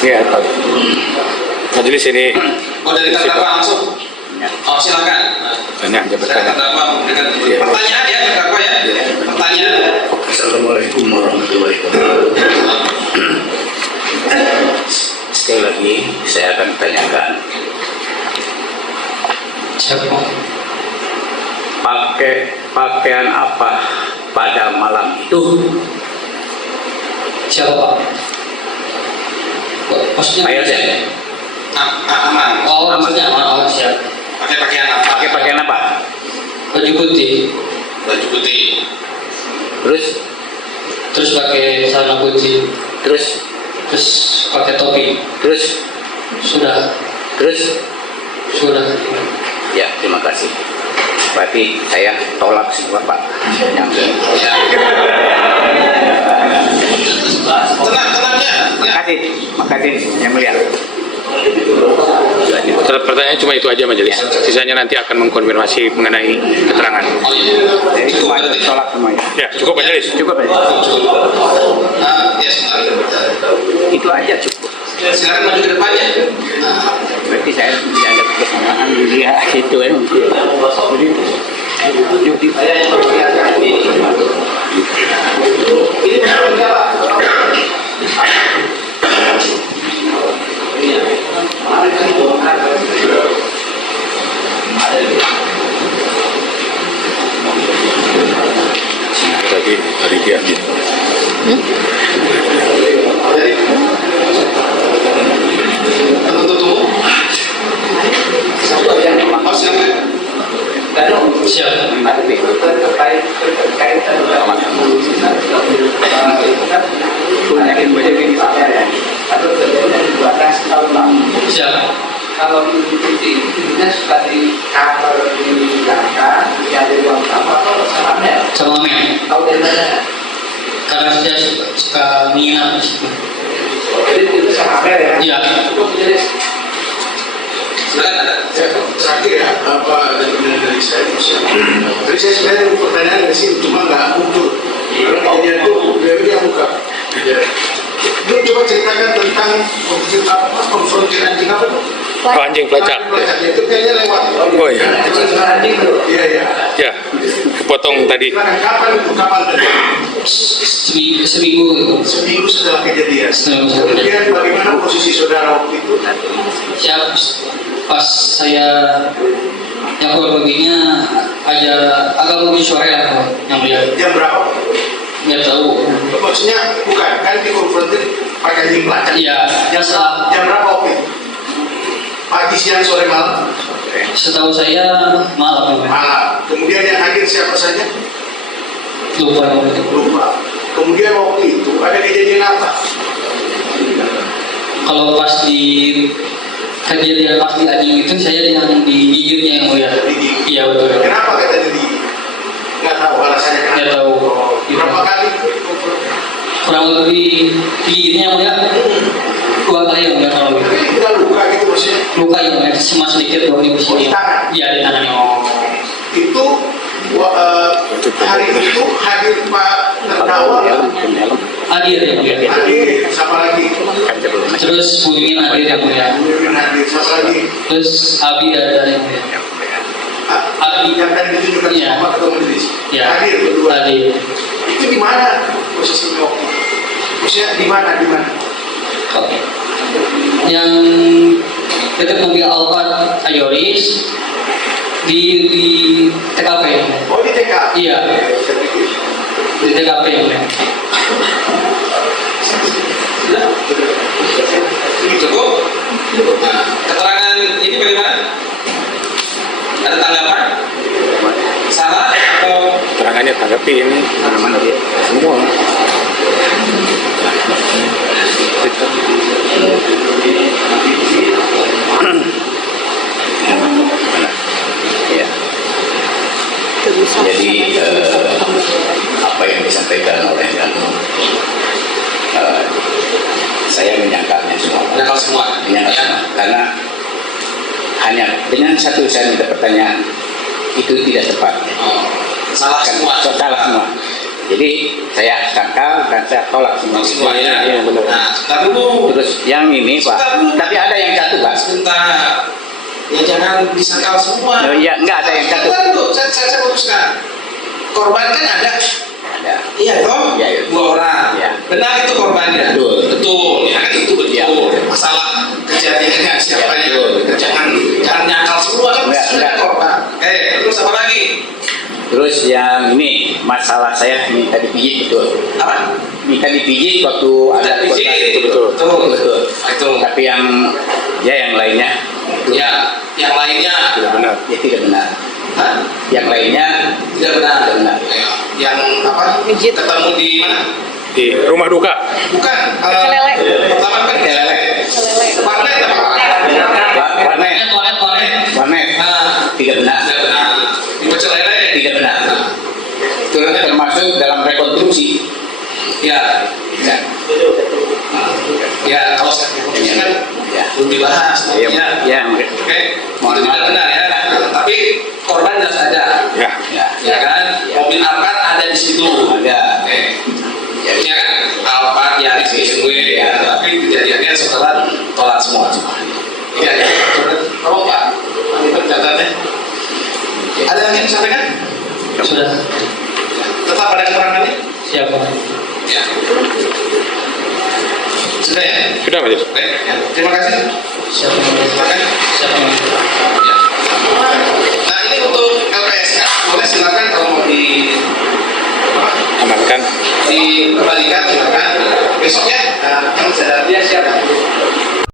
Ya, majelis ini dari terdakwa langsung. Oh, silakan. Tanya aja Saya terdakwa memberikan pertanyaan ya, terdakwa ya. Pertanyaan. Assalamualaikum warahmatullahi wabarakatuh. Sekali lagi saya akan tanyakan, Siapa? pakaian apa pada malam itu? Siapa Pak? Maksudnya? Ayo saya. Aman. Oh, maksudnya aman. Oh, siap. Pakai pakaian apa? Pakai pakaian apa? Baju putih, Baju putih. terus pakai celana putih, Terus terus pakai topi. Sudah. Ya, terima kasih. Berarti saya tolak semua Pak. Ya. Tenang ya. Makasih yang mulia. Pertanyaan cuma itu aja majelis. Sisanya nanti akan mengkonfirmasi mengenai keterangan. Oh iya. Jadi Cukup cuma berarti. tolak semuanya. Ya, cukup majelis. Cukup ya? Ya sebentar. Itu aja cukup. Silakan maju ke depannya. Berarti saya tidak ada kesamaan dia itu kan. Jadi Tadi hari dia. Penuntut umum. Oh, silakan. Siap. Siap. Kalau intinya suka di kamar di belakang, di ada ruang tamu atau sama mel. Sama men. Tahu dari mana? Karena saya suka menginap di situ. Jadi itu sama mel ya. Iya. Cukup jadi Silakan ada. Terakhir ya, apa ada pertanyaan dari saya? Tadi saya sebenarnya ada pertanyaan dari sini, cuma nggak muncul. Karena kejadian itu beliau yang buka. Lu coba ceritakan tentang konfrontir anjing apa tuh? Oh, anjing pelacak. Itu kayaknya lewat. Oh iya. anjing tuh. Iya, iya. Ya, potong tadi. Silakan, kapan tadi? Seminggu itu. Seminggu setelah kejadian. Seminggu. Kemudian bagaimana posisi saudara waktu itu? Siap. Pas saya yang baginya agak lebih sore lah yang lihat. Jam berapa? Nggak tahu. Maksudnya bukan, kan dikonfrontir pakai anjing pelacak. Iya. Jam berapa waktu itu? Pagi, siang, sore, malam? Setahu saya malam. Malam. Kemudian yang hadir siapa saja? Lupa. Lupa. Kemudian waktu itu ada kejadian apa? Kalau pas di kejadian pas di anjing itu saya yang digigitnya yang mulia. Digigit. Iya betul. Kenapa kata jadi? Nggak tahu alasannya kenapa. Nggak tahu. Berapa kali? Kurang lebih digigitnya yang mulia 2 kali yang mulia kalau gitu. Tapi nggak luka gitu maksudnya? Luka yang mulia cuma sedikit doang di sini. Di tangan? Iya di tangan yang. Itu hari itu hadir Pak terdakwa, Hadir yang mulia. hadir siapa lagi? Terus Bumin hadir yang mulia. Bumin hadir siapa lagi? Terus Abi ada yang mulia. Abi Yang tadi ditunjukkan Iya. sama ketua majelis. ya Hadir berdua. hadir. Itu di mana posisinya waktu itu? Maksudnya di mana? Yang dekat mobil Alphard Ayoris di TKP. Oh di TK? Iya, di TKP yang mulia. Cukup. Nah, keterangan ini bagaimana? Ada tanggapan? Salah atau Keterangannya tanggapi ini. mana dia? Semua. Ya. Jadi apa yang disampaikan oleh kamu, saya menyangkalnya semua. menyangkal semua? Menyangkal Ya. semua. Karena hanya dengan satu saya minta pertanyaan itu tidak tepat. Oh, salah semua. Salah semua. Jadi saya sangkal dan saya tolak semua. Semuanya. Iya, benar. Nah, sebentar dulu. Terus yang ini Pak, Sebentar dulu. tapi ada yang satu Pak. Sebentar. ya jangan disangkal semua. Oh, iya, enggak ada yang satu. Kan dulu, saya putuskan. Korban kan ada. Ada. Iya toh, Iya, iya. 2 orang. Iya. Benar itu korbannya. Betul. Betul, ya kan itu betul. Iya. Masalah kejadiannya siapanya. Betul. Jangan nyangkal semua kan Enggak, pasti ada enggak. korban. Terus apa lagi? Terus yang ini masalah saya minta dipijit betul. Apa? Minta dipijit waktu ada Ada biji. betul. Betul. Itu. Tapi yang lainnya Ya, yang lainnya Tidak benar. ya tidak benar. Hah? Yang lainnya Tidak benar. Tidak benar. Yang apa? Ketemu di mana? Di rumah duka. Bukan. Kelele. Pertama kan kelele. Kelele. Warnet apa? warnet warnet Nah, tidak benar. tidak benar. Di pecel lele. Tidak benar. Itu termasuk dalam rekonstruksi. Ya. Ya. Ya, kalau saya kan Ya. belum dibahas. Ya, nantinya. ya, Oke. Mohon Itu tidak maaf. benar ya. Tapi korban jelas ada. Ya. Ya. Ya kan? Mobil Alphard ada di situ. Ada. Oke. Ya kan? Alphard, Yaris, BMW. Ya. Tapi kejadiannya setelah tolak semua. Iya, ya. Tolong Pak. Catatannya. Ada yang ingin disampaikan? Sudah. Tetap ada kekurangannya? Siapa? Ya. Sudah ya? Sudah, Majelis. Baik. Ya. Terima kasih. Siapa? Silakan. Siapa? Ya. Nah ini untuk LPSK boleh silakan kalau mau Amankan. dikembalikan silakan besok ya. Nah, kan saya Dia siapa?